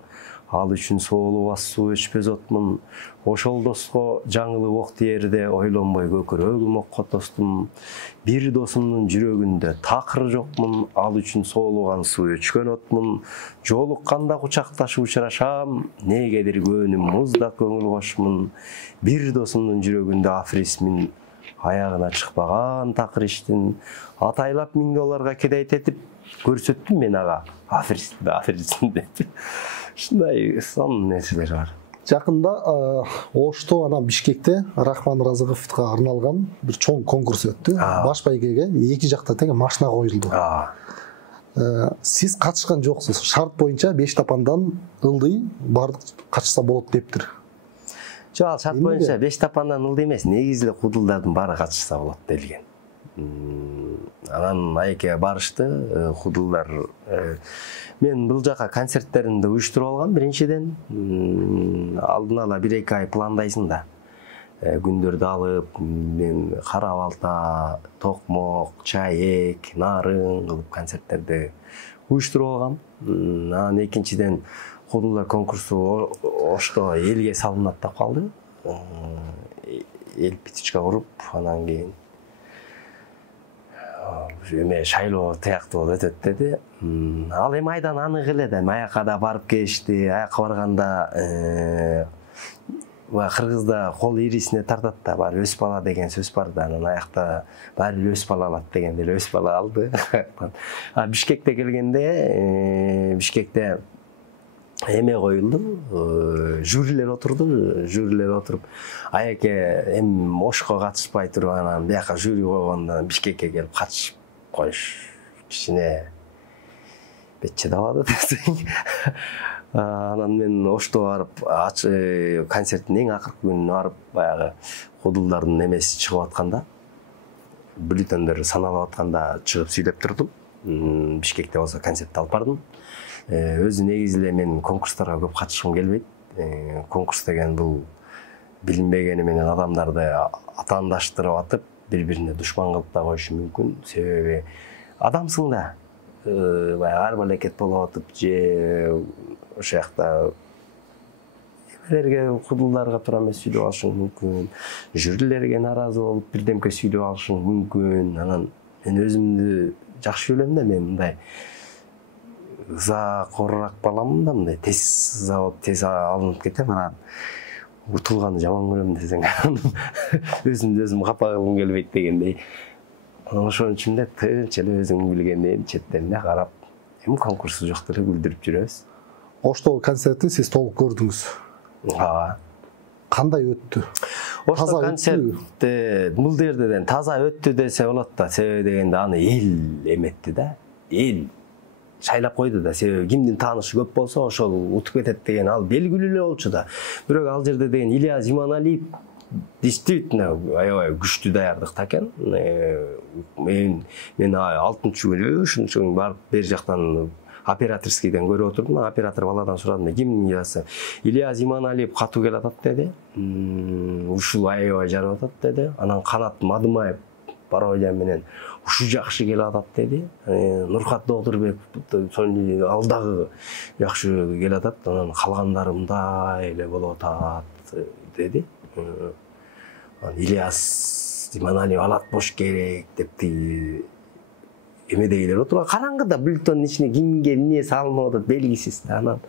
ал үчүн соолубас суу ичпес отмун. Ошол доско жаңылып ок тиерде ойлонбой көкүрөгүм окко тостум. Бир досумдун жүрөгүндө такыр жокмун, ал үчүн соолуган суу ичкен отмун. Жолукканда кучакташып учурашам, негедир көөнүм муздак көңүл кошмун. Бир досумдун жүрөгүндө афирисмин, аягына чыкпаган такыр иштин. Атайлап $1000 кедейт этип көрсөттүм мен ага афирисмин деп. Ушундай сон нерселер бар. Жакында Ошто анан Бишкекте Рахман Разыковго арналган бир чоң конкурс өттү. Баш байгеге эки жакта тең машина коюлду. Сиз катышкан жоксуз. Шарт боюнча 5 тапандан ылдый бардык катышса болот дептир. Жок, шарт боюнча 5 тапандан ылдый эмес, негизи эле кудулдардын баары катышса болот делген. Анан айке барышты кудулдар. Мен бул жака концерттеримди уюштуруп алгам биринчиден. Алдын ала 1-2 ай пландайсың да. Күндөрдү алып, мен кара балта, токмок, чаек, нарын кылып концерттерди уюштуруп алгам. Анан экинчиден кудулдар конкурсу Ошто элге салынат деп калды. Эл петичка куруп, анан кийин эме шайлоо тыяктуу болуп өтөт деди. Ал эми айдан анык эле да, аяка да барып келишти. Аяка барганда кыргызда кол ирисине тартат да, баары өс бала деген сөз бар да, анан аякта баары өс бала алат деген эле өс бала алды. Бишкекте келгенде, Бишкекте эме коюлду, жюрилер отуруп, айеке эми Ошко катышпай туруп, анан бияка жюри койгондо Бишкекке келип катышып коюш кичине бет чыдабады десең. Анан мен Ошто барып, концерттин эң акыркы күнүнө барып, баягы кудулдардын эмеси чыгып атканда, бюллетеньдер саналып атканда чыгып сүйлөп турдум. Бишкекте болсо концертти алып бардым. Өзү негизи эле мен конкурстарга көп катышкым келбейт. Конкурс деген бул билинбегени менен адамдарды атаандаштырып атып, бири-бирине душман кылып да коюшу мүмкүн. Себеби адамсың да. Баягы арбалекет болуп атып же ошол жакта эмелерге, кудулдарга туура эмес сүйлөп алышың мүмкүн. Жюрилерге нааразы болуп бирдемке сүйлөп алышың мүмкүн. Анан мен өзүмдү жакшы билем да, мен мындай ыза корурак баламын да, мындай тез ыза болуп тез алынып кетем. Анан утулганды жаман көрөм десең, өзүмдү өзүм капа кылгым келбейт дегендей. Анан ошон үчүн эле тынч эле өзүң билгендей четтен эле карап, эми конкурсу жок деле күлдүрүп жүрөбүз. Ошто концертти сиз толук көрдүңүз. Кандай өттү? Ошто концерт бул жерден таза өттү десе болот да, себеби дегенде аны эл эметти да. Эл шайлап койду да, себеби кимдин таанышы көп болсо ошол утуп кетет деген ал белгилүү эле болчу да. Бирок ал жерде деген Ильяс Иманалиев действительно аябай күчтүү даярдыкта экен. Мен 6-күнү ушунчо барып бер жактан операторскийден көрүп отурдум. Оператор баладан сурадым, кимдин Ильясы? Ильяс Иманалиев катуу келе атат деди. Ушул аябай жарып атат деди. Анан Канат Мадымаев пародия менен ушу жакшы келе атат деди. Нурхат Доотурбек сонун ал дагы жакшы келе атат. Анан калгандары мындай эле болуп атат деди. Ильяс Иманалиев алат бош керек депти. эмедегилер отурган караңгыда бюллетендин ичине кимге эмне салынып атат белгисиз. Анан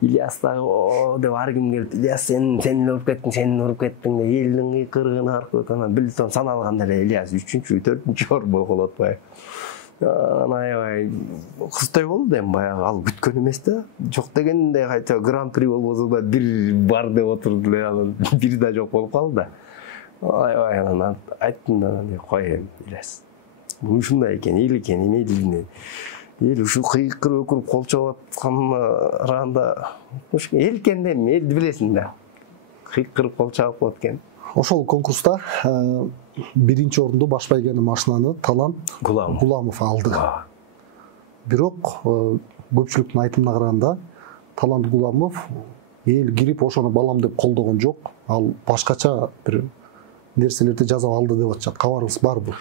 Ильяс дагы деп ар ким келип, Ильяс сен эле уруп кеттиң деп элдин кыйкырыгын аркылып анан бюллетен саналганда эле Ильяс 3-чү, 4-чү орун болуп атпайбы. Анан аябай кыздай болду эми баягы ал күткөн эмес да. Жок дегенде кайта гран-при болбосо да бир бар деп отурду эле, анан бир да жок болуп калды да. Аябай анан айттым да, кой эми Ильяс. Бул ушундай экен, эл экен, эме дилине. Эл ушу кыйкырып өкүрүп кол чабып атканда эл экен да, элди билесиң да. Кыйкырып кол чабып коет экен. Ошол конкурста биринчи орунду баш байгени машинаны Талант Гуламов алды. Бирок көпчүлүктүн айтымына караганда Талант Гуламов эл кирип ошону балам деп колдогон жок. Ал башкача бир нерселерди жазып алды деп атышат. Кабарыңыз барбы?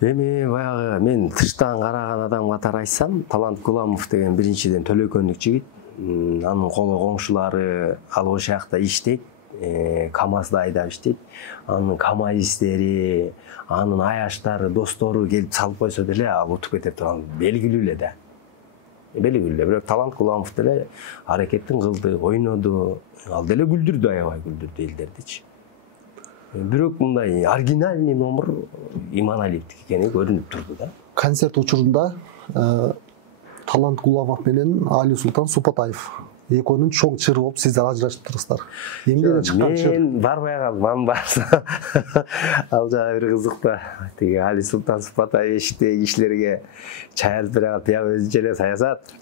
Эми баягы мен тыштан караган адам катары айтсам, Талант Гуламов деген биринчиден төлөкөндүк жигит. Анын колу коңшулары ал ошол жакта иштейт. КамАЗда айдап иштейт. Анын камазисттери, анын аяштары, достору келип салып койсо деле ал утуп кетип турган белгилүү эле да. Белгилүү эле. Бирок Талант Гуламов деле аракетин кылды, ойноду. Ал деле күлдүрдү, аябай күлдүрдү элдердичи. Бирок мындай оригинальный номер Иманалиевдики экени көрүнүп турду да. Концерт учурунда Талант Гуламов менен Али Султан Супатаев экөөнүн чоң чыры болуп сиздер ажырашыптырсыздар. Эмнеден чыккан чыр? Мен барбай калдым, барса. Ал жагы бир кызык да. Тиги Али Султан Супатаев эшиктеги кишилерге чай алып бере калып, я өзүнчө эле саясат.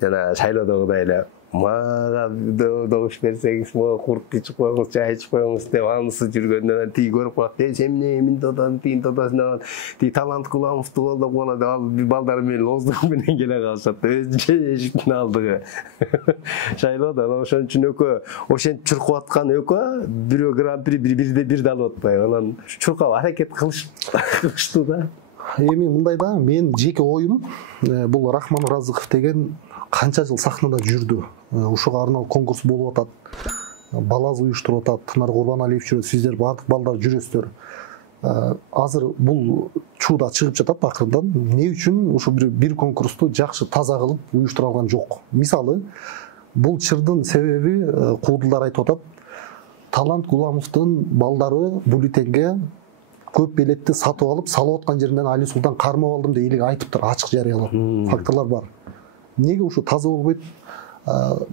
Жана шайлоодогудай эле мага добуш берсеңиз, мага курт ичип коюңуз, чай ичип коюңуз деп анысы жүргөндөн тиги көрүп калат. Сен эмне додан тиин додасынан тиги Талант Гуламовду колдоп калат, ал балдар менен лоздук менен келе калышат. Өзүнчө эшиктин алдыгы. Шайлоодо ошон үчүн экөө ошентип чуркап аткан экөө бирөө гран-при бирде алып атпайбы. Анан чуркап аракет кылышту да. Эми мындай да, мен жеке оюм бул Рахман Разыков деген канча жыл сахнада жүрдү. Ушуга арналып конкурс болуп атат. Балаз уюштуруп атат. Тынар Курбаналиев жүрөт, сиздер бардык балдар жүрөсүздөр. Азыр бул чууда чыгып жатат акырындан. Эмне үчүн ушу бир конкурсту жакшы таза кылып уюштура алган жок? Мисалы, бул чырдын себеби куудулдар айтып атат. Талант Гуламовдун балдары бюллетенге көп билетти сатып алып, салып аткан жеринен Али Султан кармап алдым деп элек айтыптыр, ачык жарыялап. Факторлор бар. Неге ушу таза болбойт?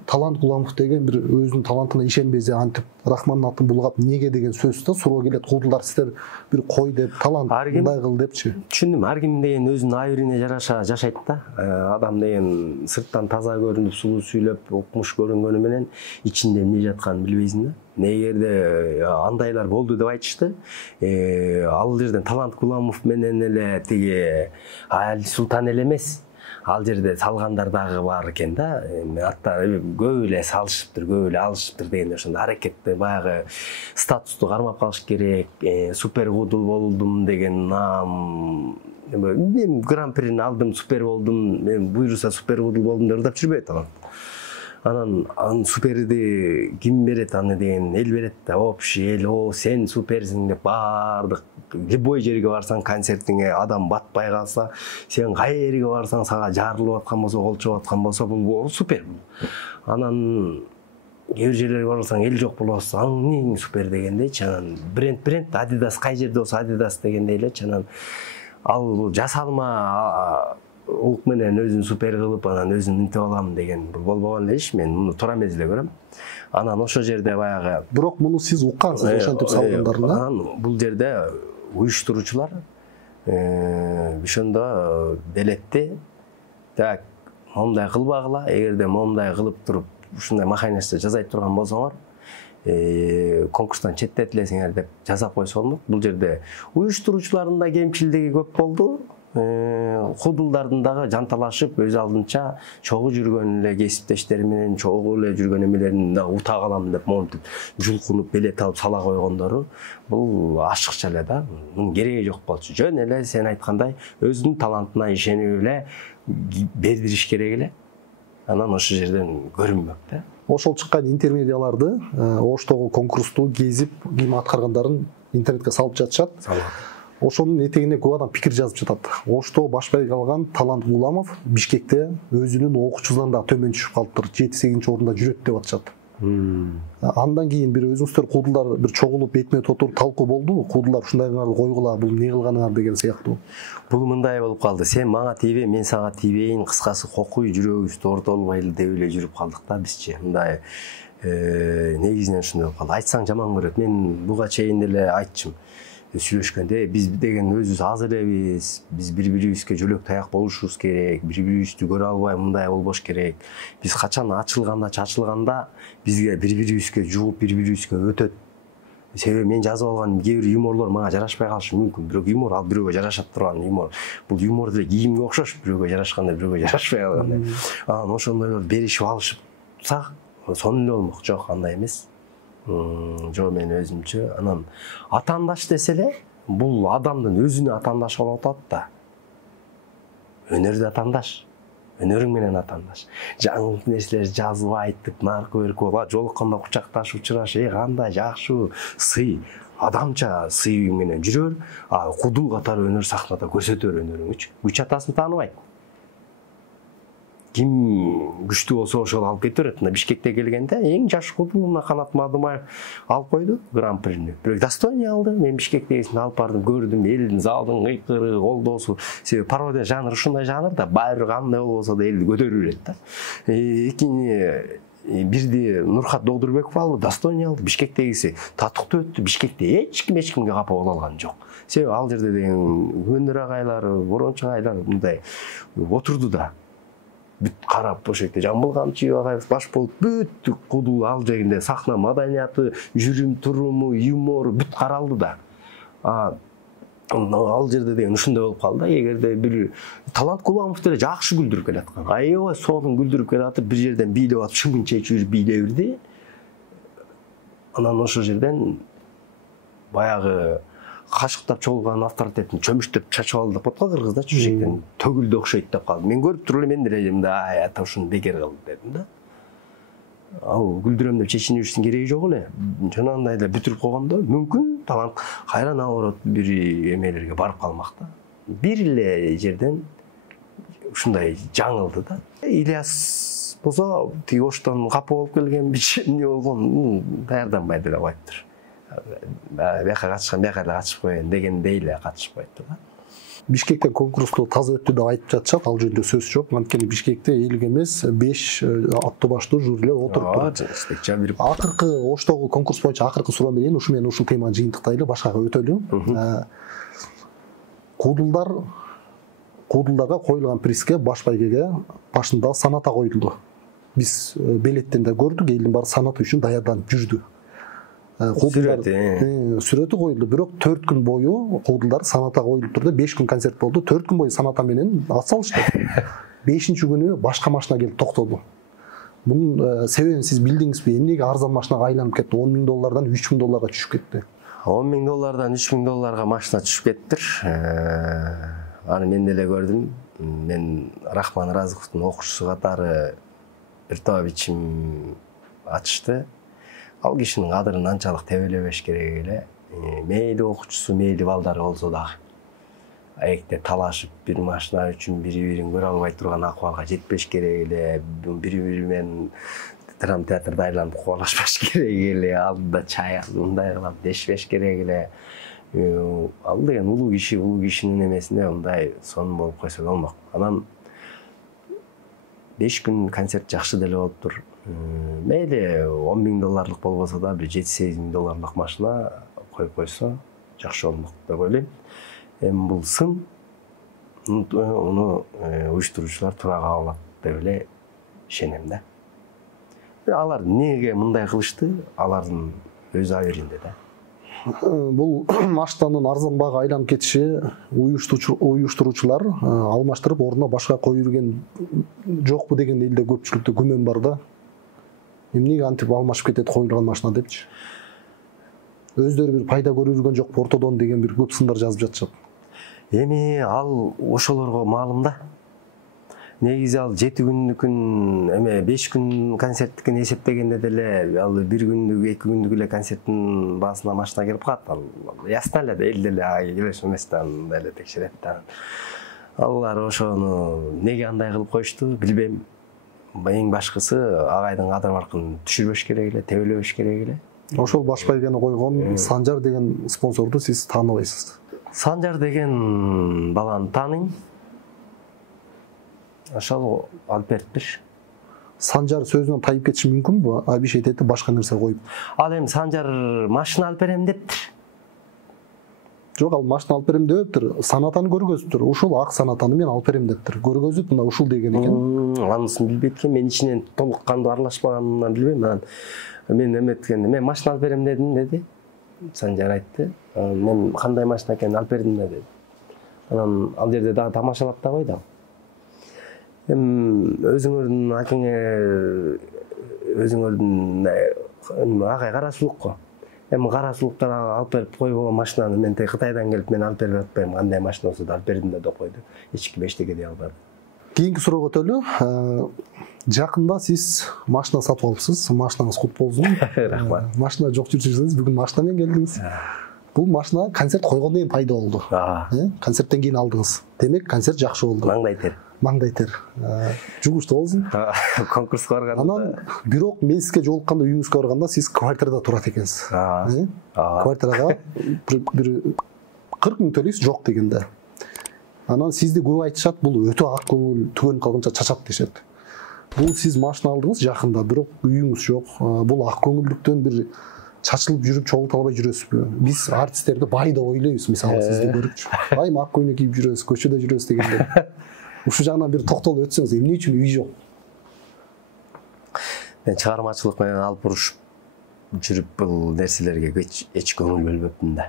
Талант Гуламов деген бир өзүнүн талантына ишенбесе антип Рахмандын атын булгап неге деген сөз да суроо келет. Куудулдар сиздер бир кой деп, талант мындай кыл депчи. Түшүндүм. Ар ким деген өзүнүн айыбырине жараша жашайт да. Адам деген сырттан таза көрүнүп, сулуу сүйлөп, укмуш көрүнгөнү менен ичинде эмне жатканын билбейсиң да. Негерде андайлар болду деп айтышты. Ал жерден Талант Гуламов менен эле тиги Али Султан эле эмес. Ал жерде салгандар дагы бар экен да. Атта көп эле салышыптыр, көп эле алышыптыр дегенде ошондой аракетти баягы статусту кармап калыш керек. Супер куудул болдум деген нам. Мен гран-прини алдым, супер болдум. Мен буйруса супер куудул болдум деп жүрбөйт ал. Анан суперди ким берет аны деген эл берет да. Общий эл, о сен суперсиң деп бардык любой жерге барсаң концертиңе адам батпай калса, сен кай жерге барсаң сага жарылып аткан болсо, кол чабып аткан болсо, бул супер. Анан кээ бир жерлерге барсаң эл жок болсо, эмне супер дегендейчи. Анан бренд Adidas кай жерде болсо Adidas дегендей элечи. Анан ал жасалма улук менен өзүн супер кылып, анан өзүн мынтип алам деген болбогон эле иш. Мен муну туура эмес эле көрөм. Анан ошол жерде баягы бирок муну сиз уккансыз ошентип салгандарын. Анан бул жерде уюштуруучулар ошондо делетти. Так, момундай кылбагыла, эгерде момундай кылып туруп ушундай махайнашта жасай турган болсоңор, конкурстан четтетилесиңер деп жазап койсо болмок. Бул жерде уюштуруучулардын да кемчилдиги көп болду. Куудулдардын дагы жанталашып өз алдынча чогуу жүргөн эле кесиптештери менен чогуу эле жүргөн эмелерин да ута калам деп монтип жулкунуп билет алып сала койгондору бул ашыкча эле да. Мунун кереги жок болчу. Жөн эле сен айткандай өзүнүн талантына ишенип эле бердириш керек эле. Анан ошол жерден көрүнмөк да. Ошол чыккан интермедиаларды, Оштогу конкурсту кезип ким аткаргандарын интернетке салып жатышат. ошонун этегине көп адам пикир жазып жатат. Ошто башпай калган Талант Гуламов Бишкекте өзүнүн окуучусунан да төмөн түшүп калыптыр. 7-8 орунда жүрөт деп атышат. Андан кийин бир өзүңүздөр куудулдар бир чогулуп бетме отуруп талкуу болдубу? Куудулар ушундайларды койгула, бул эмне кылганыңар деген сыяктуу. Бул мындай болуп калды. Сен мага тийбе, мен сага тийбейин, кыскасы кокуй жүрөгүбүздү ортолбайлы деп эле жүрүп калдык да бизчи. Мындай негизинен ушундай болуп калды. Айтсаң жаман көрөт. Мен буга чейин деле айтчым. Сүйлөшкөндө биз деген өзүбүз аз элебиз, биз бири-бирибизге жөлөк таяк болушубуз керек, бири-бирибизди көрө албай мындай болбош керек. Биз качан ачылганда, чачылганда бизге бири-бирибизге жугуп, бири-бирибизге өтөт. Себеби мен жазып алган кээ бир юморлор мага жарашпай калышы мүмкүн. Бирок юмор ал бирөөгө жарашат турган юмор. Бул юмор деле кийимге окшош, бирөөгө жарашканда, бирөөгө жарашпай калганда. Анан ошондойлор беришип алышыпсак, сонун эле болмок. Жок, андай эмес. Жо мен өзүмчө анан атаандаш десе эле бул адамдын өзүнө атаандаш болуп атат да. Өнөр да атаандаш. Өнөрүң менен атаандаш. Жаңы нерселер жазып айтып, наркы берип жолукканда кучакташып учурашып, кандай жакшы сый, адамча сый менен жүрөр, кудул катары өнөр сахнада көрсөтөр өнөрүңүчү. Күч атасын тааныбайт. Ким күчтүү болсо ошол алып кете берет. Мына Бишкекте келгенде эң жаш кудулуна Канат Мадымаев алып койду гран-прини. Бирок достойный алды. Мен Бишкектегисин алып бардым, көрдүм, элдин залдын кыйкыры, колдоосу. Себеби пародия жанры ушундай жанр да, баары кандай болбосо да элди көтөрүп берет да. Бирди Нурхат Догдурбеков алды, достойный алды. Бишкектегиси татыктуу өттү. Бишкекте эч кимге капа боло алган жок. Себеби ал жерде деген өнөр агайлары, борончу агайлар мындай отурду да. Бүт карап ошол жерде Жамбыл Камчиев агайыбыз баш болуп бүт кудул ал жеринде сахна маданияты, жүрүм туруму, юмору бүт каралды да. Ал жерде деген ушундай болуп калды да. Эгерде бир Талант Гуламов деле жакшы күлдүрүп келаткан. Аябай сонун күлдүрүп келатып, бир жерден бийлеп атып, шымын чечип жүрүп бийлебирди. Анан ошол жерден баягы кашыктап чогулган авторитетин чөмүштөп чачып алды деп атка кыргызда жүрөктөн төгүлдү окшойт деп калды. Мен көрүп туруп эле мен деле мындай ата ушуну бекер кылды дедим да. Ал күлдүрөм деп чечинүүбүздүн кереги жок эле. Жана андай эле бүтүрүп койгондо мүмкүн талант кайра наоборот бир эмелерге барып калмак да. Бир эле жерден ушундай жаңылды да. Ильяс болсо тиги Оштон капа болуп келген эмне болгон даярданбай деле коюптур. Бияка катышкан, бияка эле катышып коеюн дегендей эле катышып коюптур да. Бишкектен конкурсту таза өттү деп айтып жатышат, ал жөнүндө сөз жок. Анткени Бишкекте 50 эмес 5 аттуу баштуу жюрилер отуруптур. Акыркы Оштогу конкурс боюнча акыркы суроо берейин, ушу менен ушул теманы жыйынтыктайлы, башкага өтөлү. Куудулдарга коюлган призге баш байгеге башында саната коюлду. Биз билеттен да көрдүк, элдин баары санаты үчүн даярданып жүрдү. Сүрөтү коюлду, бирок 4 күн бою куудулдар саната коюлуп турду, 5 күн концерт болду, 4 күн бою саната менен ат салышты. 5-күнү башка машина келип токтоду. Бунун себебин сиз билдиңизби? Эмнеге арзан машинага айланып кетти? $10,000 $3,000 түшүп кетти. $10,000 $3,000 машина түшүп кеттир. Аны мен деле көрдүм. Мен Рахман Разыковдун окуучусу катары бир топ ичим ачышты. Ал кишинин кадырын анчалык тебелебеш керек эле. Мейли окуучусу, мейли балдары болсо дагы. Аекте талашып бир машина үчүн бири-бирин көрө албай турган акыбалга жетпеш керек эле. Бири-бири менен драма театрда айланып кубалашпаш керек эле. Алдыда чай мындай кылып дешпеш керек эле. Ал деген улуу кишинин эмесинде мындай сонун болуп койсо болмок. Анан 5 күн концерт жакшы деле болуптур. Мейли $10,000 болбосо да бир $7-8,000 машина коюп койсо жакшы болмок деп ойлойм. Эми бул сын, уну уюштуруучулар туура кабыл алат деп эле ишенем да. Алар эмнеге мындай кылышты? Алардын өз аберинде да. Бул машинанын арзан баага айланып кетиши уюштуруучулар алмаштырып ордуна башка коюп жүрген жокпу деген элде көпчүлүктө күмөн бар да. Эмнеге антип алмашып кетет коюлган машина депчи. Өздөрү бир пайда көрүп жүргөн жокпу ортодон деген бир көп сындар жазып жатышат. Эми ал ошолорго маалым да. негизи ал 7 күндүкүн эме 5 күн концерттикин эсептегенде деле ал 1 күндүк 2 күндүк эле концерттин баасына машина келип калат. Ал ясно эле да, эл деле келеш эместен эле текшерет да. Алар ошону неге андай кылып коюшту билбейм. Эң башкысы агайдын кадыр баркын түшүрбөш керек эле, тебелебеш керек эле. Ошол баш байгени койгон Санжар деген спонсорду сиз тааныбайсыз? Санжар деген баланы тааныйм. Ошол Алперттир. Санжар сөзүнөн тайып кетиши мүмкүнбү? Абиш айтат башка нерсе коюп. Ал эми Санжар машина алып берем дептир. Жок, ал машина алып берем дептир. Санатаны көргөзүптүр. Ушул ак санатаны мен алып берем дептир. Көргөзүп мына ушул деген экен. Анысын билбейт экен. Мен ичинен толук кандуу аралашпаганынан билбейм. Мен эметкенде мен машина алып берем дедим деди. Санжар айтты. Мен кандай машина экенин алып бердим да деди. Анан ал жерде дагы тамашалап да койду. Өзүңөрдүн акеңе өзүңөрдүн агай кара сулук го. Эми кара сулуктар алып берип койгон машинаны мен Кытайдан келип мен алып берип атпайм. Кандай машина болсо да алып бердим да деп койду. Эч ким эчтеке дей албады. Кийинки суроого өтөлү. Жакында сиз машина сатып алыпсыз. Машинаңыз кут болсун. Рахмат. Машина жок жүрсөңүз бүгүн машина менен келдиңиз. Бул машина концерт койгондон кийин пайда болду. Концерттен кийин алдыңыз. Демек концерт жакшы болду. Маңдай тер. Жугуштуу болсун. Конкурска барганда. Анан бирок мейске жолукканда, үйүңүзгө барганда сиз квартирада турат экенсиз. Квартирага бир 40 000 төлөйсүз жок дегенде. Анан сизди көп айтышат, бул өтө ак көңүл, түгөнүп калганча чачат дешет. Бул сиз машина алдыңыз жакында, бирок үйүңүз жок. Бул ак көңүлдүктөн бир чачылып жүрүп чогулта албай жүрөсүзбү? Биз артисттерди бай деп ойлойбуз, мисалы сизди көрүпчү. Айым ак көйнөк кийип жүрөбүз, көчөдө жүрөбүз дегенде. Ушул жагынан бир токтолуп өтсөңүз, эмне үчүн үй жок? Мен чыгармачылык менен алып урушуп жүрүп бул нерселерге эч көңүл бөлбөпмүн да.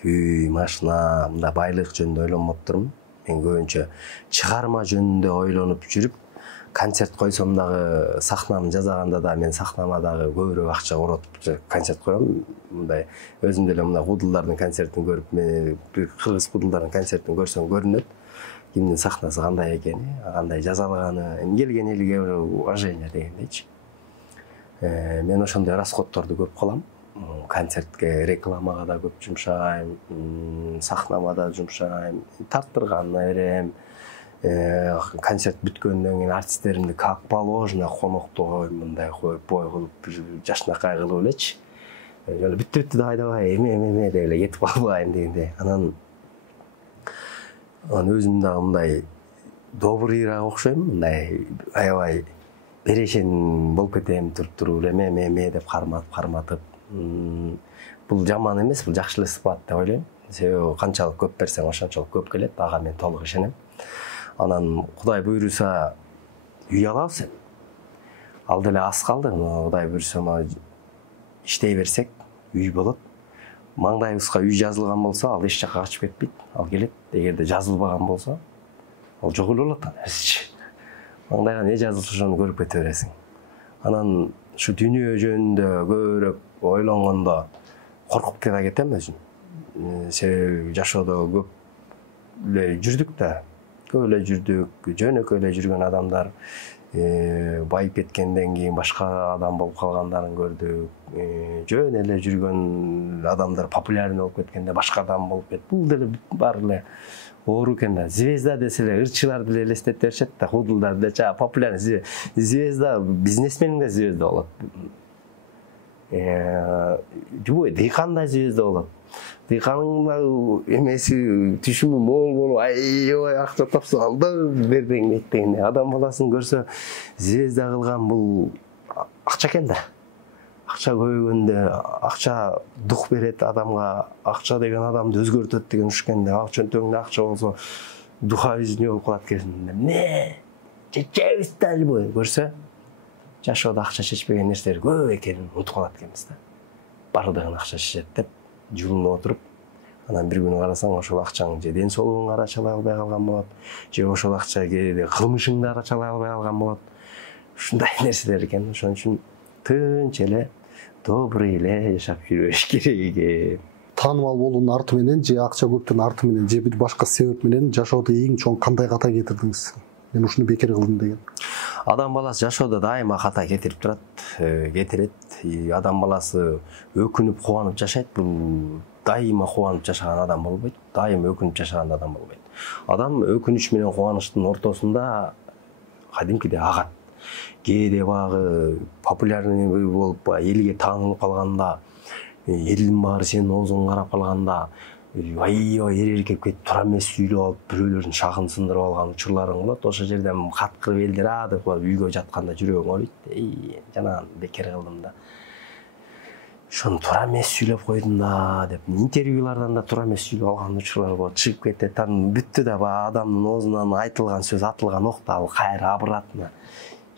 Үй, машина, мындай байлык жөнүндө ойлонмоптурмун. Мен көбүнчө чыгарма жөнүндө ойлонуп жүрүп, концерт койсом дагы, сахнамды жасаганда да мен сахнама дагы көбүрөөк акча коротуп концерт коем. Мындай өзүм деле мындай кудулдардын концертин көрүп, мен кыргыз кудулдардын концертин көрсөм көрүнөт. Кимдин сахнасы кандай экени, кандай жасалганы, келген элге уважение дегендейчи. Мен ошондой расходторду көп кылам. Концертке, рекламага да көп жумшайм, сахнама да жумшайм, тарттырганына берем. Концерт бүткөндөн кийин артисттеримди как положено конокто мындай коюп, бой кылып, жашнакай кылып элечи. Бүттү деп айдабай, эме деп эле кетип калбайын дегенде. Анан өзүм дагы мындай добрыйраак окшойм, мындай аябай берешен болуп кетем, туруп эме деп карматып. Бул жаман эмес, бул жакшы эле сыпат деп ойлойм. Себеби канчалык көп берсең, ошончолук көп келет. Ага мен толук ишенем. Анан Кудай буйруса үй алабыз. Ал деле аз калды. Кудай буйруса иштей берсек, үй болот. Маңдайыбызга үй жазылган болсо, ал эч жакка качып кетпейт. Ал келет. Эгерде жазылбаган болсо, ал жок эле болот анысы. Маңдайга не жазылса ошону көрүп кете бересиң. Анан ушу дүйнө жөнүндө көбүрөөк ойлонгондо коркуп да кетем өзүм. Себеби жашоодо көп эле жүрдүк да. Көп эле жүрдүк, жөнөкөй эле жүргөн адамдар байып кеткенден кийин башка адам болуп калгандарын көрдүк. Жөн эле жүргөн адамдар популярный болуп кеткенде башка адам болуп кетти. Бул деле баары эле оору экен да. Звезда деселе ырчылар деле элестетип беришет да, худулдар деле популярный звезда, бизнесмен да звезда болот. Любой дыйкандай звезда болот. Дыйканның эмеси түшүмү мол болуп, аябай акча тапса алдың бербең дегенде адам баласын көрсө звезда кылган бул акча экен да. Акча көбөйгөндө акча дух берет адамга, акча деген адамды өзгөртөт деген ушкенде, чөнтөгүндө акча болсо духа изне болуп калат кезинде. Не? Чечебиз да любой көрсө жашоодо акча чечпеген нерселер көп экенин унутуп калат экенбиз да. Бардыгын акча чечет деп жулунуп отуруп, анан бир күнү карасаң ошол акчаң же ден соолугуңа арачалай албай калган болот, же ошол акча кээде кылмышыңды арачалай албай калган болот. Ушундай нерселер экен. Ошон үчүн тынч эле, добрый эле жашап жүрүш керек экен. Таанымал болуунун арты менен же акча көптүн арты менен же башка себеп менен жашоодо эң чоң кандай ката кетирдиңиз? мен ушуну бекер кылдым деген? Адам баласы жашоодо дайыма ката кетирип турат, кетирет. Адам баласы өкүнүп кубанып жашайт. Бул дайыма кубанып жашаган адам болбойт, дайыма өкүнүп жашаган адам болбойт. Адам өкүнүч менен кубанычтын ортосунда кадимкидей агат. Кээде багы популярный болуп, элге таанылып калганда, элдин баары сенин оозуңду карап калганда, аябай эркек кетип тура эмес сүйлөп алып, бирөөлөрдүн шагын сындырып алган учурларың болот. Ошол жерден каткырып элдер деп коюп үйгө жатканда жүрөгүң ооруйт. Жанаган бекер кылдым да. Ошону тура эмес сүйлөп койдум да деп, интервьюлардан да тура эмес сүйлөп алган учурлар болот. Чыгып кетет, анан бүттү да адамдын оозунан айтылган сөз, атылган ок да кайра обратно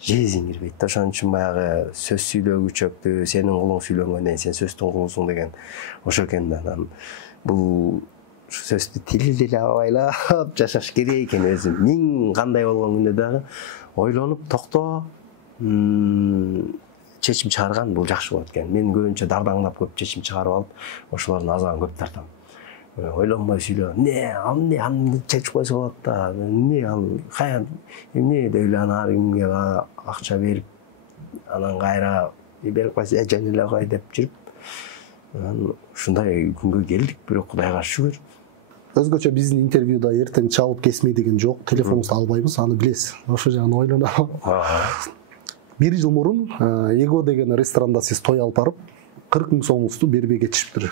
жезиң кирбейт. Ошон үчүн баягы сөз сүйлөгүчөктү, сенин кулуң сүйлөнгөндөн сен сөздүн кулусуң деген ошо экен да. Анан бул сөздү тилде эле абайлап жашаш керек экен. Өзүм миң кандай болгон күндө дагы ойлонуп токтоо чечим чыгарган бул жакшы болот экен. Мен көбүнчө дардаңдап көп чечим чыгарып алып, ошолордун азабын көп тартам. Ойлонбой сүйлөө. Аны чечип койсо болот да. Ал кая эмне деп эле аны ар кимге акча берип, анан кайра берип койсо жөн эле кой деп жүрүп, анан ушундай күнгө келдик. Бирок Кудайга шүгүр. Өзгөчө биздин интервьюда эртең чалып кесмей деген жок, телефонубузду албайбыз, аны билесиз. Ошол жагын ойлонам. 1 жыл мурун Эго деген ресторанда сиз той алып барып, 40 000 сомуңузду бербей кетишиптир.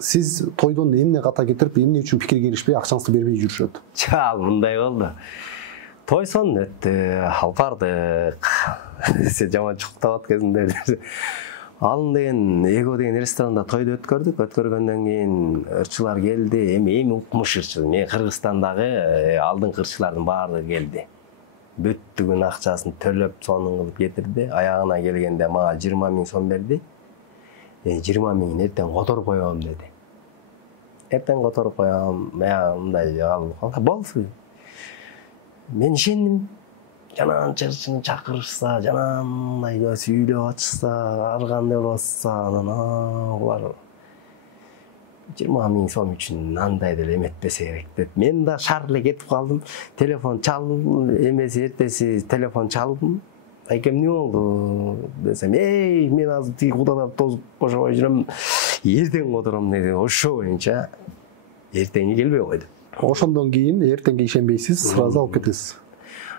Сиз тойдон эмне ката кетирип, эмне үчүн пикир келишпей акчаңызды бербей жүрүшөт? Чал, мындай болду. Той сон өттү, алып бардык. Сен жаман чукуктап аткансың деп. Алын деген Эго деген ресторанда тойду өткөрдүк. Өткөргөндөн кийин ырчылар келди. Эми укмуш ырчы. Мен Кыргызстандагы алдыңкы ырчылардын баардыгы келди. Бүттүгүн акчасын төлөп, сонун кылып кетирди. Аягына келгенде мага 20 000 сом берди. 20 000 эртең которуп коем деди. Эртең которуп коем, мындай болду. Мен ишендим. Жананча ырчыны чакырышса, жанандай сүйлөп атышса, ар кандай болуп атса, анан булар 20 000 сом үчүн андай деле эметпесе керек деп. Мен да шар эле кетип калдым. Телефон чалдым, эмеси эртеси телефон чалдым. Айкем эмне болду десем, мен азыр тиги кудалап тозуп бошобой жүрөм. Эртең котором деди. Ошо боюнча эртеңи келбей койду. Ошондон кийин эртеңге ишенбейсиз, сразу алып кетесиз.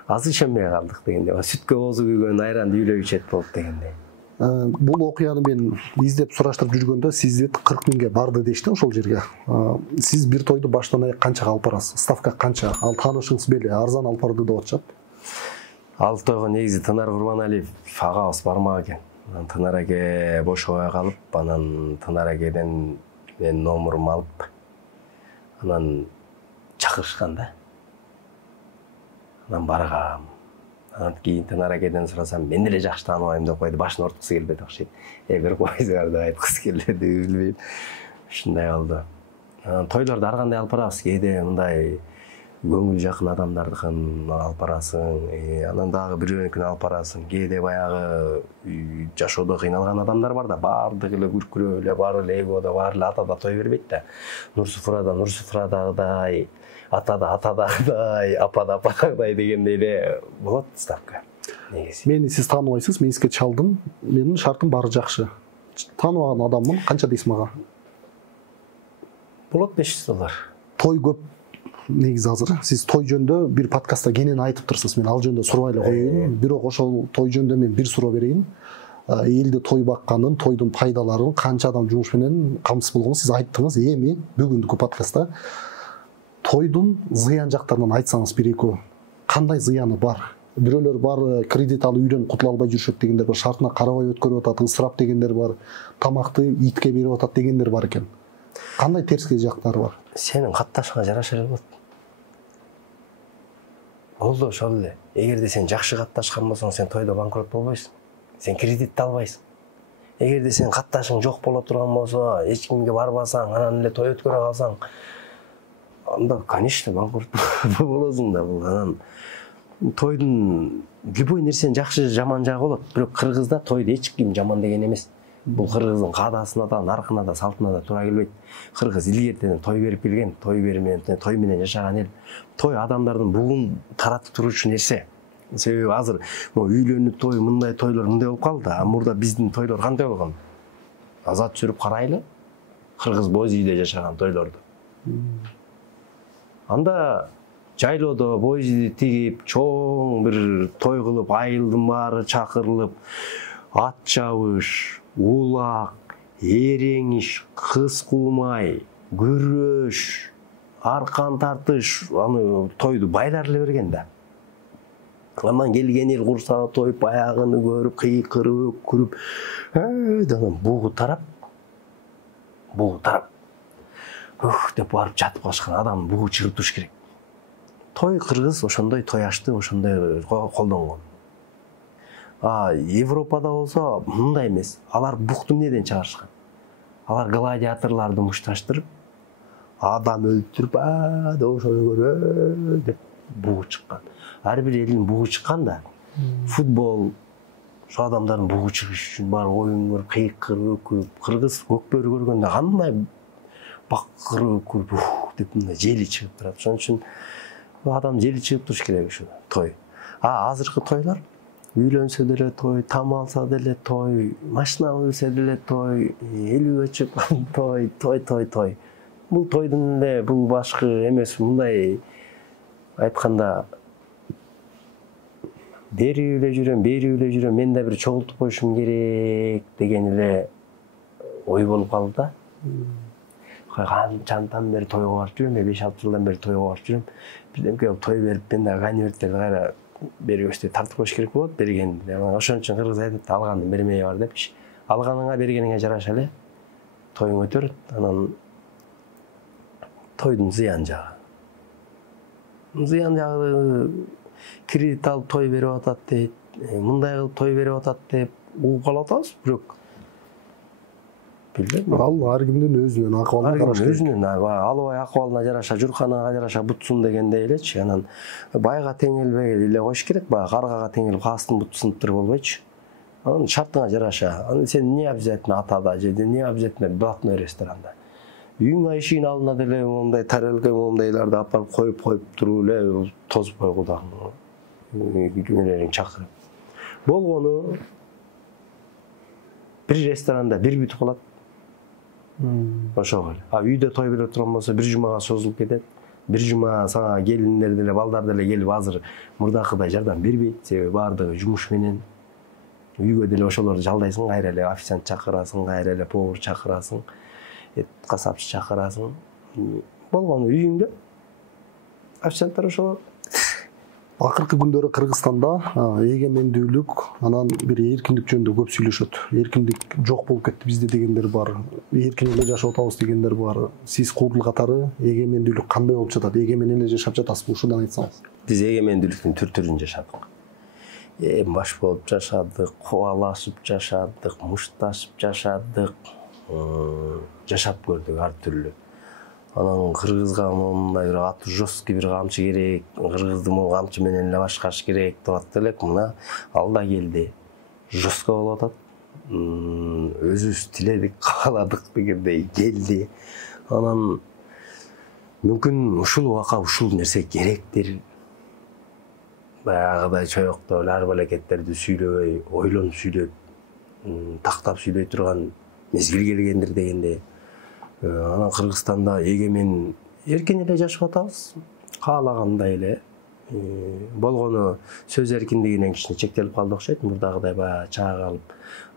Азыр ишенбей калдык дегенде, сүткө оозу күйгөн айранды үйлөп ичет болуп дегенде. Бул окуяны мен издеп сураштырып жүргөндө сизди 40 000ге барды дешти ошол жерге. Сиз бир тойду баштан аяк канчага алып барасыз? Ставка канча? Ал таанышыңыз беле, арзан алып барды деп атышат. Ал тойго негизи Тынар Курбаналиев агабыз бармак экен. Тынар эке бошобой калып, анан Тынар экеден мен номурумду алып, анан чакырышкан да. Анан баргам. Анан кийин Тынар экеден сурасам, мен деле жакшы тааныбайм деп койду. Башын ортукусу келбей окшойт. Бир койсуңар деп айткысы келди, билбейм. Ушундай болду. Тойлорду ар кандай алып барабыз. Кээде мындай көңүл жакын адамдардыкын алып барасың, анан дагы бирөөнүкүн алып барасың. Кээде баягы жашоодо кыйналган адамдар бар да, баардыгы эле күркүрөө эле, баары эле Эгодо, баары эле атада той бербейт да. Нурсуфурадагыдай, атадагыдай, ападагыдай дегендей эле болот ставка. Негизи. Мени сиз тааныбайсыз, мен сизге чалдым. Менин шартым баары жакшы. Тааныбаган адаммын, канча дейсиз мага? Болот $500. Той көп. Негизи азыр сиз той жөнүндө бир подкастта кенен айтып турсуз. Мен ал жөнүндө сурабай эле коеюн. Бирок ошол той жөнүндө мен бир суроо берейин. Элди той бакканын, тойдун пайдаларын, канча адам жумуш менен камсыз болгонун сиз айттыңыз. Эми бүгүнкү подкастта тойдун зыян жактарынан айтсаңыз бир-экөө. Кандай зыяны бар? Бирөөлөр бар, кредит алып үйдөн кутула албай жүрүшөт дегендер бар, шартына карабай өткөрүп атат, ысырап дегендер бар, тамакты итке берип атат дегендер бар экен. Кандай терскей жактары бар? Сенин катташыңа жараша эле болот. Болду ошол эле. Эгерде сен жакшы катташкан болсоң, сен тойдо банкрот болбойсуң. Сен кредитти албайсың. Эгерде сен катташың жок боло турган болсо, эч кимге барбасаң, анан эле той өткөрө калсаң, анда конечно банкрот болосуң да. Бул анан тойдун любой нерсенин жакшы жаман жагы болот. Бирок Кыргызда тойду эч ким жаман деген эмес. Бул кыргыздын каадасына да, наркына да, салтына да туура келбейт. Кыргыз илгертен той берип келген, той менен жашаган эл. Той адамдардын бугун таратып туруучу нерсе. Себеби азыр үйлөнүү той, мындай тойлор мындай болуп калды. А мурда биздин тойлор кандай болгон? Азат жүрүп карайлы. Кыргыз боз үйдө жашаган тойлорду. Анда жайлоодо боз үйдү тигип, чоң бир той кылып, айылдын баары чакырылып, ат чабыш, улак, эреңиш, кыз куумай, күрөш, аркан тартыш, аны тойду байлар эле берген да. Анан келген эл курсагы тоюп, баягыны көрүп, кыйкырып, өкүрүп, анан бугу тарап, деп барып жатып калышкан адамдын бугу чыгып туруш керек. Той кыргыз ошондой той ашты, ошондой колдонгон. Европада болсо мындай эмес. Алар букту эмнеден чыгарышкан? Алар гладиаторлорду мушташтырып, адам өлтүрүп, деп ошону көрөт деп бугу чыккан. Ар бир элдин бугу чыккан да. Футбол, ошо адамдардын бугу чыгыш үчүн бар оюн көрүп, кыйкырып, өкүрүп, кыргыз көкбөрү көргөндө кандай бакырып өкүрүп, деп мындай жели чыгып турат. Ошон үчүн адам жели чыгып туруш керек ушу той. Азыркы тойлор үйлөнсө деле той, там алса деле той, машина алса деле той, элүүгө чыккан той. Бул тойдун эле бул башкы эмес, мындай айтканда бери эле жүрөм, мен да бир чогултуп коюшум керек деген эле ой болуп калды да. Канчадан бери тойго барып жүрөм, 5-6 жылдан бери тойго барып жүрөм. Бирдемке болуп той берип, мен да ганибеттерди кайра бербешти, тартып коюш керек болот берген. Ошон үчүн кыргыз айтат, алгандын бермеги бар депчи. Алганыңа бергениңе жараша эле тоюң өтөрөт. Анан тойдун зыян жагы. Кредит алып той берип атат дейт, мындай кылып той берип атат деп угуп калып атабыз, бирок билбейм. Ал ар кимдин өзүнүн акыбалына караш керек. Өзүнүн албай акыбалына жараша, журканага жараша бутсун дегендей элечи. Анан байга теңелбей эле коюш керек, баягы каргага теңелип кастын буту сыныптыр болбойчу. Анан шартыңа жараша. Анан сен не обязательно атада же не обязательно блатной ресторанда. Үйүңө ишигин алдына деле мондай тарелка мондайларды алып барып коюп туруп эле тозуп койгудаң. Күнөлөрүң чакырып. Болгону бир ресторанда бир бүтүп калат. Ошого эле. Үйдө той берип турган болсо бир жумага созулуп кетет. Бир жума сага келиндер деле, балдар деле келип азыр мурдакыдай жардам бербейт. Себеби баардыгы жумуш менен. Үйгө деле ошолорду жалдайсың, кайра эле официант чакырасың, кайра эле повар чакырасың, касапчы чакырасың. Болгону үйүңдө официанттар ошолор. Акыркы күндөрү Кыргызстанда эгемендүүлүк, анан бир эркиндик жөнүндө көп сүйлөшөт. Эркиндик жок болуп кетти бизде дегендер бар. Эркин эле жашап атабыз дегендер бар. Сиз Куудул катары эгемендүүлүк кандай болуп жатат? Эгемен эле жашап жатасызбы? Ушудан айтсаңыз. Биз эгемендүүлүктүн түр-түрүн жашадык. Баш болуп жашадык, кубалашып жашадык, мушташып жашадык. Жашап көрдүк ар түрлүү. Анан кыргызга мындай бир аты жесткий бир камчы керек, кыргызды могу камчы менен эле башкарыш керек деп атты элек. Мына ал да келди. Жестко болуп атат. Өзүбүз тиледик, кааладык дегендей келди. Анан мүмкүн ушул убакка ушул нерсе керектир. Баягыдай чоёктоп эле арбалекеттерди сүйлөбөй, ойлонуп сүйлөп, тактап сүйлөй турган мезгил келгендир дегендей. Анан Кыргызстанда эгемен эркин эле жашап атабыз. Каалагандай эле. Болгону сөз эркиндигинен кичине чектелип калды окшойт. Мурдагыдай баягы чаак алып,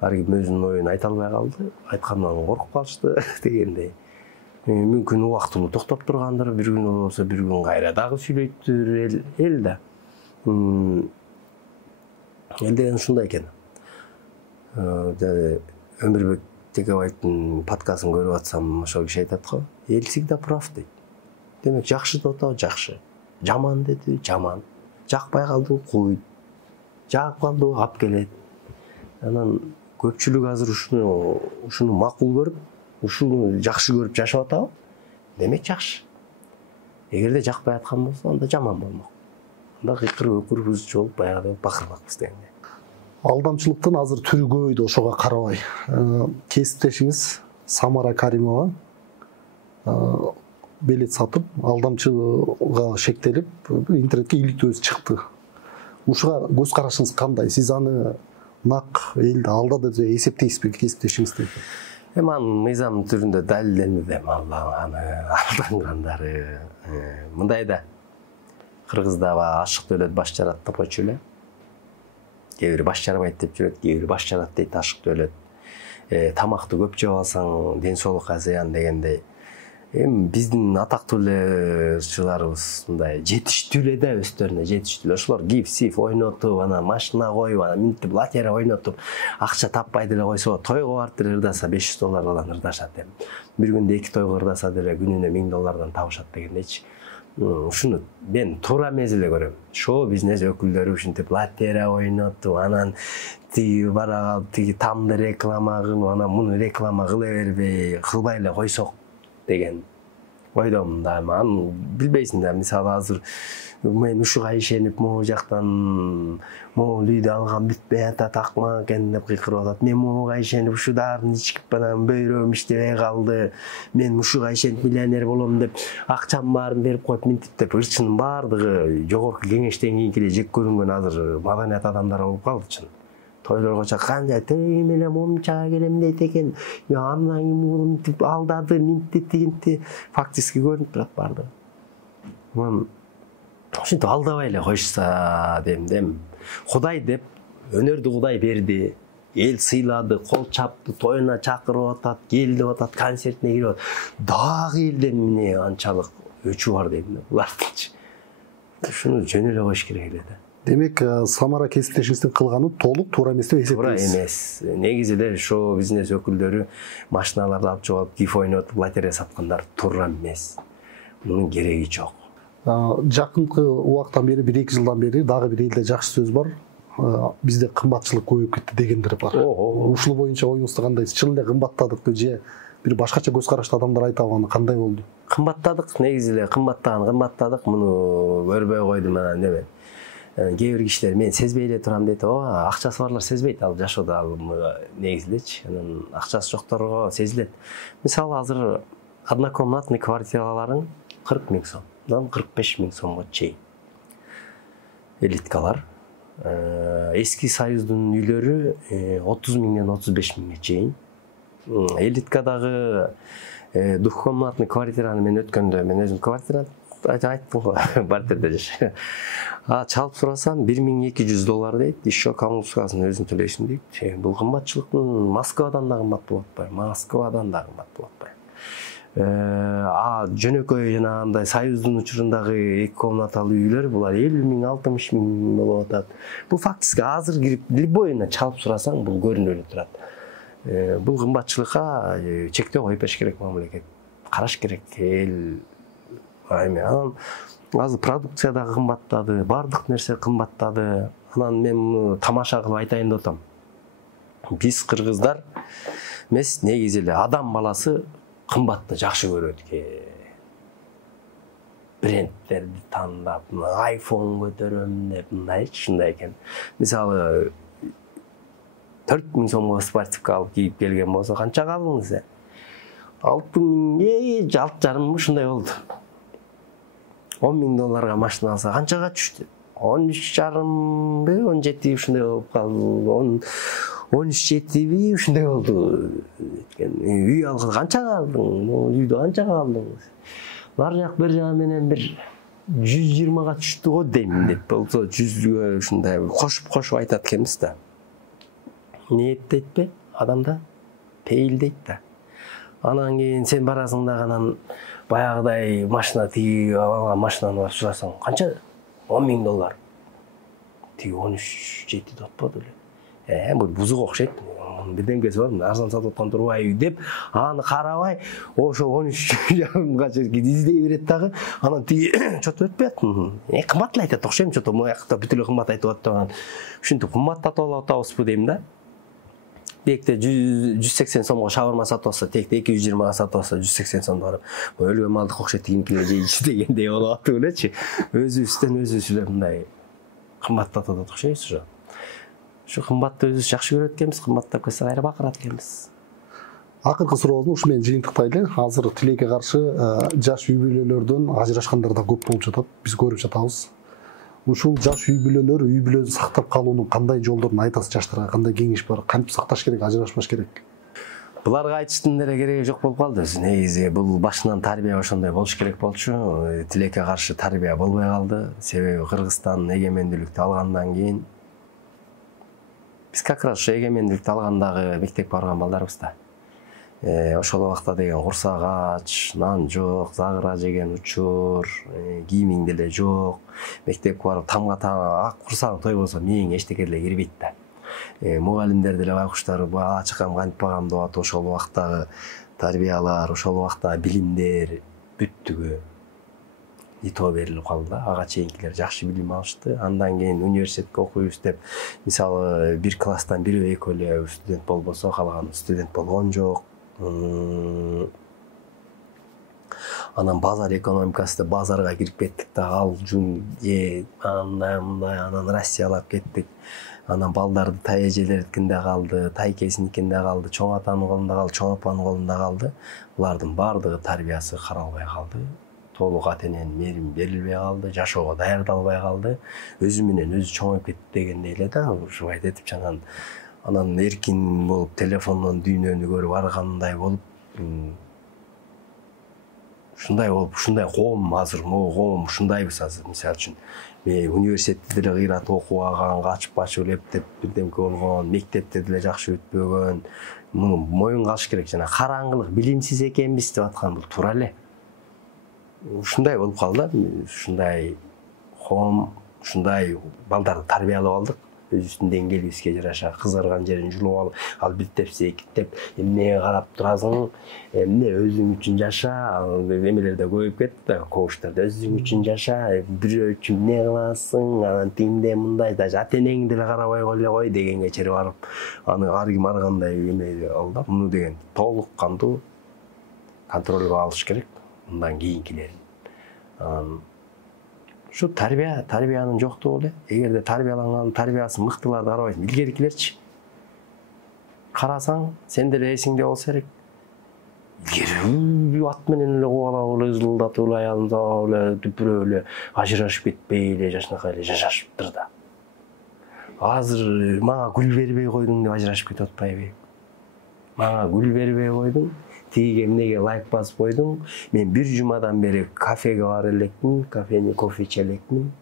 ар ким өзүнүн оюн айта албай калды. Айткандан коркуп калышты дегендей. Мүмкүн убактылуу токтоп тургандыр, бир күн болсо бир күн кайра дагы сүйлөйттүр эл да. Эл деген ушундай экен. Өмүрбек Текебаевдин подкастын көрүп атсам, ошол киши айтат го, эл всегда прав дейт. Демек жакшы деп атабы жакшы, жаман деди жаман, жакпай калды куйт, жагып калды ап келет. Анан көпчүлүк азыр ушуну макул көрүп, ушуну жакшы көрүп жашап атабы? Демек жакшы. Эгерде жакпай аткан болсо, анда жаман болмок. Анда кыйкырып өкүрүп, үз болуп, баягыдай бакырмакпыз дегенде. Алдамчылыктын азыр түрү көбөйдү, ошого карабай. Кесиптешиңиз Самара Каримова билет сатып, алдамчылыкка шектелип, интернетке иликтөө чыкты. Ушуга көз карашыңыз кандай? Сиз аны нак элди алдады деп эсептейсизби кесиптешиңизди? Эми анын мыйзам түрүндө далилденди деп аны алдангандары. Мындай да Кыргызда ашык дөөлөт баш жарат деп койчу эле. Кээ бири баш жарбайт деп жүрөт, кээ бири баш жарат дейт ашык дөөлөт. Тамакты көп жеп алсаң ден соолукка зыян дегендей. Эми биздин атактуу эле ырчыларыбыз мындай жетиштүү эле да өздөрүнө жетиштүү. Ошолор гиф-сиф ойнотуп, анан машина коюп, анан минтип лотерея ойнотуп, акча таппай деле койсо, тойго барып деле ырдаса $500 ырдашат эми. Бир күндө 2 тойго ырдаса деле күнүнө $1000 табышат дегендейчи. Ушуну мен туура эмес эле көрөм. Шоу бизнес өкүлдөрү ушинтип лотерея ойнотуп, анан тиги бара тиги тамды реклама кылып, анан муну реклама кыла бербей, кылбай эле койсок деген ойдомун да. Аны билбейсиң да, мисалы азыр мен ушуга ишенип могу жактан могу үйдө алган бүтпөй атат, акмак экен деп кыйкырып атат. Мен могуга ишенип ушу дарын ичип анан бөйрөгүм иштебей калды. Мен ушуга ишенип миллионер болом деп акчамдын баарын берип коюп минтип деп ырчынын баардыгы жогорку кеңештен кийинки эле жек көрүнгөн азыр маданият адамдар болуп калды чын. Тойлорго чакканда тыйым эле момчага келем дейт экен. Андан минтип алдады, минтип дегенди фактически көрүнүп турат баардыгы. Ушинтип алдабай эле койушса дем. Кудай деп өнөрдү Кудай берди. Эл сыйлады, кол чапты, тоюна чакырып атат, кел деп атат, концертине кирип атат. Дагы элден эмне анчалык өчү бар дейм булардынчы. Ушуну жөн эле коюш керек эле да. Демек, Самара кесиптешиңиздин кылганы толук туура эмес деп эсептейсиз? Туура эмес. Негизи эле шоу бизнес өкүлдөрү машиналарды алып чыгып, гиф ойнотуп, лотерея саткандар туура эмес. Мунун кереги жок. Жакынкы убакыттан бери, 1-2 жылдан бери дагы бир элде жакшы сөз бар. Бизде кымбатчылык көбөйүп кетти дегендер бар. Ушул боюнча оюңузду кандай? Чын эле кымбаттадыкпы же бир башкача көз караштуу адамдар айта алганы кандай болду? Кымбаттадык, негизи эле кымбаттадык. Муну көрбөй койдум анан неме. Кээ бир кишилер мен сезбей эле турам дейт. Акчасы барлар сезбейт, ал жашоодо ал негизи элечи. Анан акчасы жокторго сезилет. Мисалы азыр однокомнатный квартираларың 40 000 сомдон 45 000 сомго чейин. Элиткалар. Эски Союздун үйлөрү 30 000ден 35 000ге чейин. Элиткадагы двухкомнатный квартираны мен өткөндө мен өзүм квартира айттым го, бар жерде жашайм. Чалып сурасам $1200 дейт. Еще коммуналкасын өзүң төлөйсүң дейт. Бул кымбатчылыктын Москвадан да кымбат болуп атпайбы? Москвадан да кымбат болуп атпайбы? Жөнөкөй жанагындай Союздун учурундагы 2 комнаталуу үйлөр булар 50 000, 60 000 болуп атат. Бул фактически азыр кирип любойуна чалып сурасаң бул көрүнүп эле турат. Бул кымбатчылыкка чектөө коюп бериш керек мамлекет. Караш керек. Эл анан азыр продукция да кымбаттады, бардык нерсе кымбаттады. Анан мен тамаша кылып айтайын деп атам. Биз кыргыздар эмес, негизи эле адам баласы кымбатты жакшы көрөт экен. Брендтерди тандап, iPhone көтөрөм деп, ушундай экен. Мисалы 4000 сомго спортивка алып кийип келген болсо канчага алдыңыз? 6000, 6,5 ушундай болду. $10,000 машина алса канчага түштү? 13,5, 17 ушундай болуп калды. 13,7 ушундай болду. Үй алган канчага алдың? Үйдү канчага алдыңыз? Бар жак бир жагы менен бир 120га түштү го дейм деп болсо 100гө ушундай кошуп айтат экенбиз да. Ниет дейтпи? Адамда пейил дейт да. Анан кийин сен барасың да анан баягыдай машина тиги алган машинаны барып сурасаң, канча? $10,000. Тиги 13,7 деп атпады эле. Бул бузук окшойт. Бирдемгеси бар, арзан сатып аткан турбайбы деп, аны карабай, ошо 13,5га чейин издей берет дагы. Анан тиги чот өтпөйт. Кымбат эле айтат окшойм, чото моякта бүт эле кымбат айтып атты анан. Ушинтип кымбаттатып атабызбы дейм да. Текте 180 сомго шаварма сатып алса, текте 220га сатып алса 180 сомдо барып, өлгөн малдык окшойт кийинкилер жейчи дегендей болуп атты элечи. Өзүбүздөн өзүбүз эле мындай кымбаттатып атат окшойбуз ошо. Ушу кымбатты өзүбүз жакшы көрөт экенбиз, кымбаттап кетсе кайра бакырат экенбиз. Акыркы сурообузду ушу менен жыйынтыктайлы. Азыр тилекке каршы жаш үй бүлөлөрдөн ажырашкандар да көп болуп жатат. Биз көрүп жатабыз. Ушул жаш үй бүлөлөр үй бүлөсүн сактап калуунун кандай жолдорун айтасыз жаштарга? Кандай кеңеш бар? Кантип сакташ керек, ажырашпаш керек? Буларга айтыштын деле кереги жок болуп калды. Негизи бул башынан тарбия ошондой болуш керек болчу. Тилекке каршы тарбия болбой калды. Себеби Кыргызстан эгемендүүлүктү алгандан кийин биз как раз ошо эгемендүүлүктү алгандагы мектепке барган балдарбыз да. Ошол убакта деген курсак ач, нан жок, загыра жеген учур, кийимиң деле жок. Мектепке барып тамга ак курсагың тойбосо мээң эчтеке деле кирбейт да. Мугалимдер деле байкуштар бала чакам кантип багам деп атып, ошол убактагы тарбиялар, ошол убактагы билимдер бүттүгү итоо берилип калды да. Ага чейинкилер жакшы билим алышты. Андан кийин университетке окуйбуз деп, мисалы, бир класстан бирөө экөө эле студент болбосо, калган студент болгон жок. Анан базар экономикасы деп базарга кирип кеттик да, ал жун андай мындай, анан Россиялап кеттик. Анан балдарды тай эжелердикинде калды, тайкесиникинде калды, чоң атанын колунда калды, чоң апанын колунда калды. Булардын баардыгы тарбиясы каралбай калды. Толук ата эненин мээрими берилбей калды, жашоого даярдалбай калды. Өзү менен өзү чоңоюп кетти дегендей эле да, ушубай этип анан эркин болуп, телефондон дүйнөнү көрүп аргандай болуп, ушундай коом азыр, могу коом ушундайбыз азыр. Мисалы үчүн, мен университетте деле кыйратып окубаган, качып эптеп бирдемке болгон, мектепте деле жакшы өтпөгөн. Муну моюнга алыш керек. Жана караңгылык, билимсиз экенбиз деп аткан бул туура эле. Ушундай болуп калды. Ушундай коом, ушундай балдарды тарбиялап алдык. Өзүбүздүн деңгээлибизге жараша кызарган жерин жулуп алып, ал биттеп секиттеп, эмнеге карап турасың, эмне өзүң үчүн жаша, эмелерде көбөйүп кетти да, коуштарда өзүң үчүн жаша, бирөө үчүн эмне кыласың, анан тимде мындай, даже ата энеңди деле карабай кой дегенге чейин барып, аны ар ким ар кандай эме алды. Муну деген толук кандуу контролго алыш керек, мындан кийинкилерин. Şu tarbiyanın жоқтугу эле. Эгерде тарбияланган, тарбиясы мыктыларды карабайсың, илгеркилерчи. Карасаң, сен деле эсиңде болсо керек. Илгери ат менен эле кубалап эле ызылдатып эле аялын таап эле дүпүрөп эле ажырашып кетпей эле жашынакай эле жашашыптыр да. Азыр мага гүл бербей койдуң деп ажырашып кетип атпайбы? Мага гүл бербей койдуң, тиги эмнеге лайк басып койдуң, мен бир жумадан бери кафеге бара элекмин, кофе иче элекмин.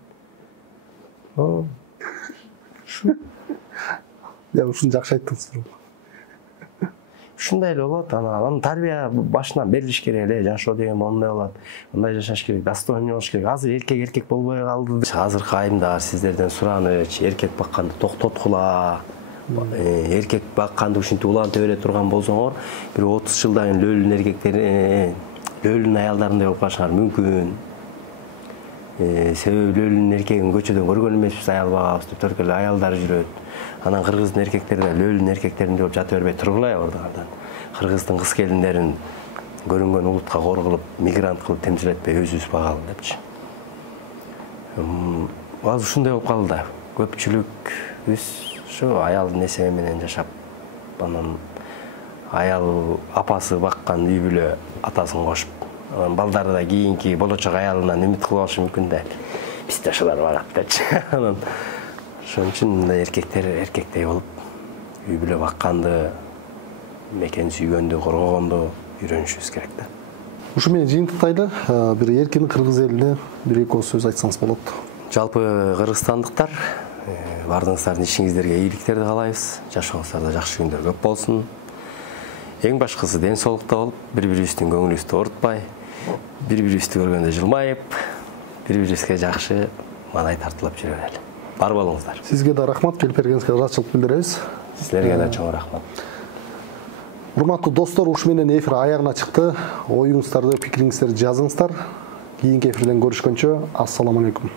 Ушуну жакшы айттыңыз. Ушундай эле болот. Анан тарбия башынан берилиш керек эле. Жашоо деген мондай болот. Мындай жашаш керек, достойный болуш керек. Азыр эркек болбой калды. Азыркы айымдар сиздерден сураныч, эркек бакканды токтоткула. Эркек бакканды ушинтип улантып бере турган болсоңор, бир 30 жылдан кийин лөлүн эркектер, лөлүн аялдарындай болуп калышыңар мүмкүн. Себеби лөлүн эркегин көчөдөн көргөн эмеспиз, аял багабыз деп төркө эле аялдар жүрөт. Анан кыргыздын эркектери да лөлүн эркектериндей болуп жата бербей тургула ордуган. Кыргыздын кыз келиндерин көрүнгөн улутка кор кылып, мигрант кылып темсилетпей өзүбүз багалы депчи. Азыр ушундай болуп калды да. Көпчүлүк ушу аялдын эсеби менен жашап, анан аял апасы баккан үй бүлө атасын кошуп, анан балдары да кийинки болочок аялынан үмүт кылып алышы мүмкүн да. Биз да ошолор багат депчи. Анан ошон үчүн мындай эркектер эркектей болуп, үй бүлө бакканды, мекен сүйгөндү, коргогонду үйрөнүшүбүз керек да. Ушу менен жыйынтыктайлы, бир эркин кыргыз элине бир эки ооз сөз айтсаңыз болот. Жалпы кыргызстандыктар, бардыгыңыздардын ишиңиздерге ийгиликтерди каалайбыз. Жашооңуздарда жакшы күндөр көп болсун. Эң башкысы ден соолукта болуп, бири-бирибиздин көңүлүбүздү оорутпай, бири-бирибизди көргөндө жылмайып, бири-бирибизге жакшы маанай тартылып жүрө берели. Бар болуңуздар. Сизге да рахмат, келип бергениңизге ыраазычылык билдиребиз. Силерге да чоң рахмат. Урматтуу достор, ушу менен эфир аягына чыкты. Оюңуздарды, пикириңиздерди жазыңыздар. Кийинки эфирден көрүшкөнчө, ассаламу алейкум.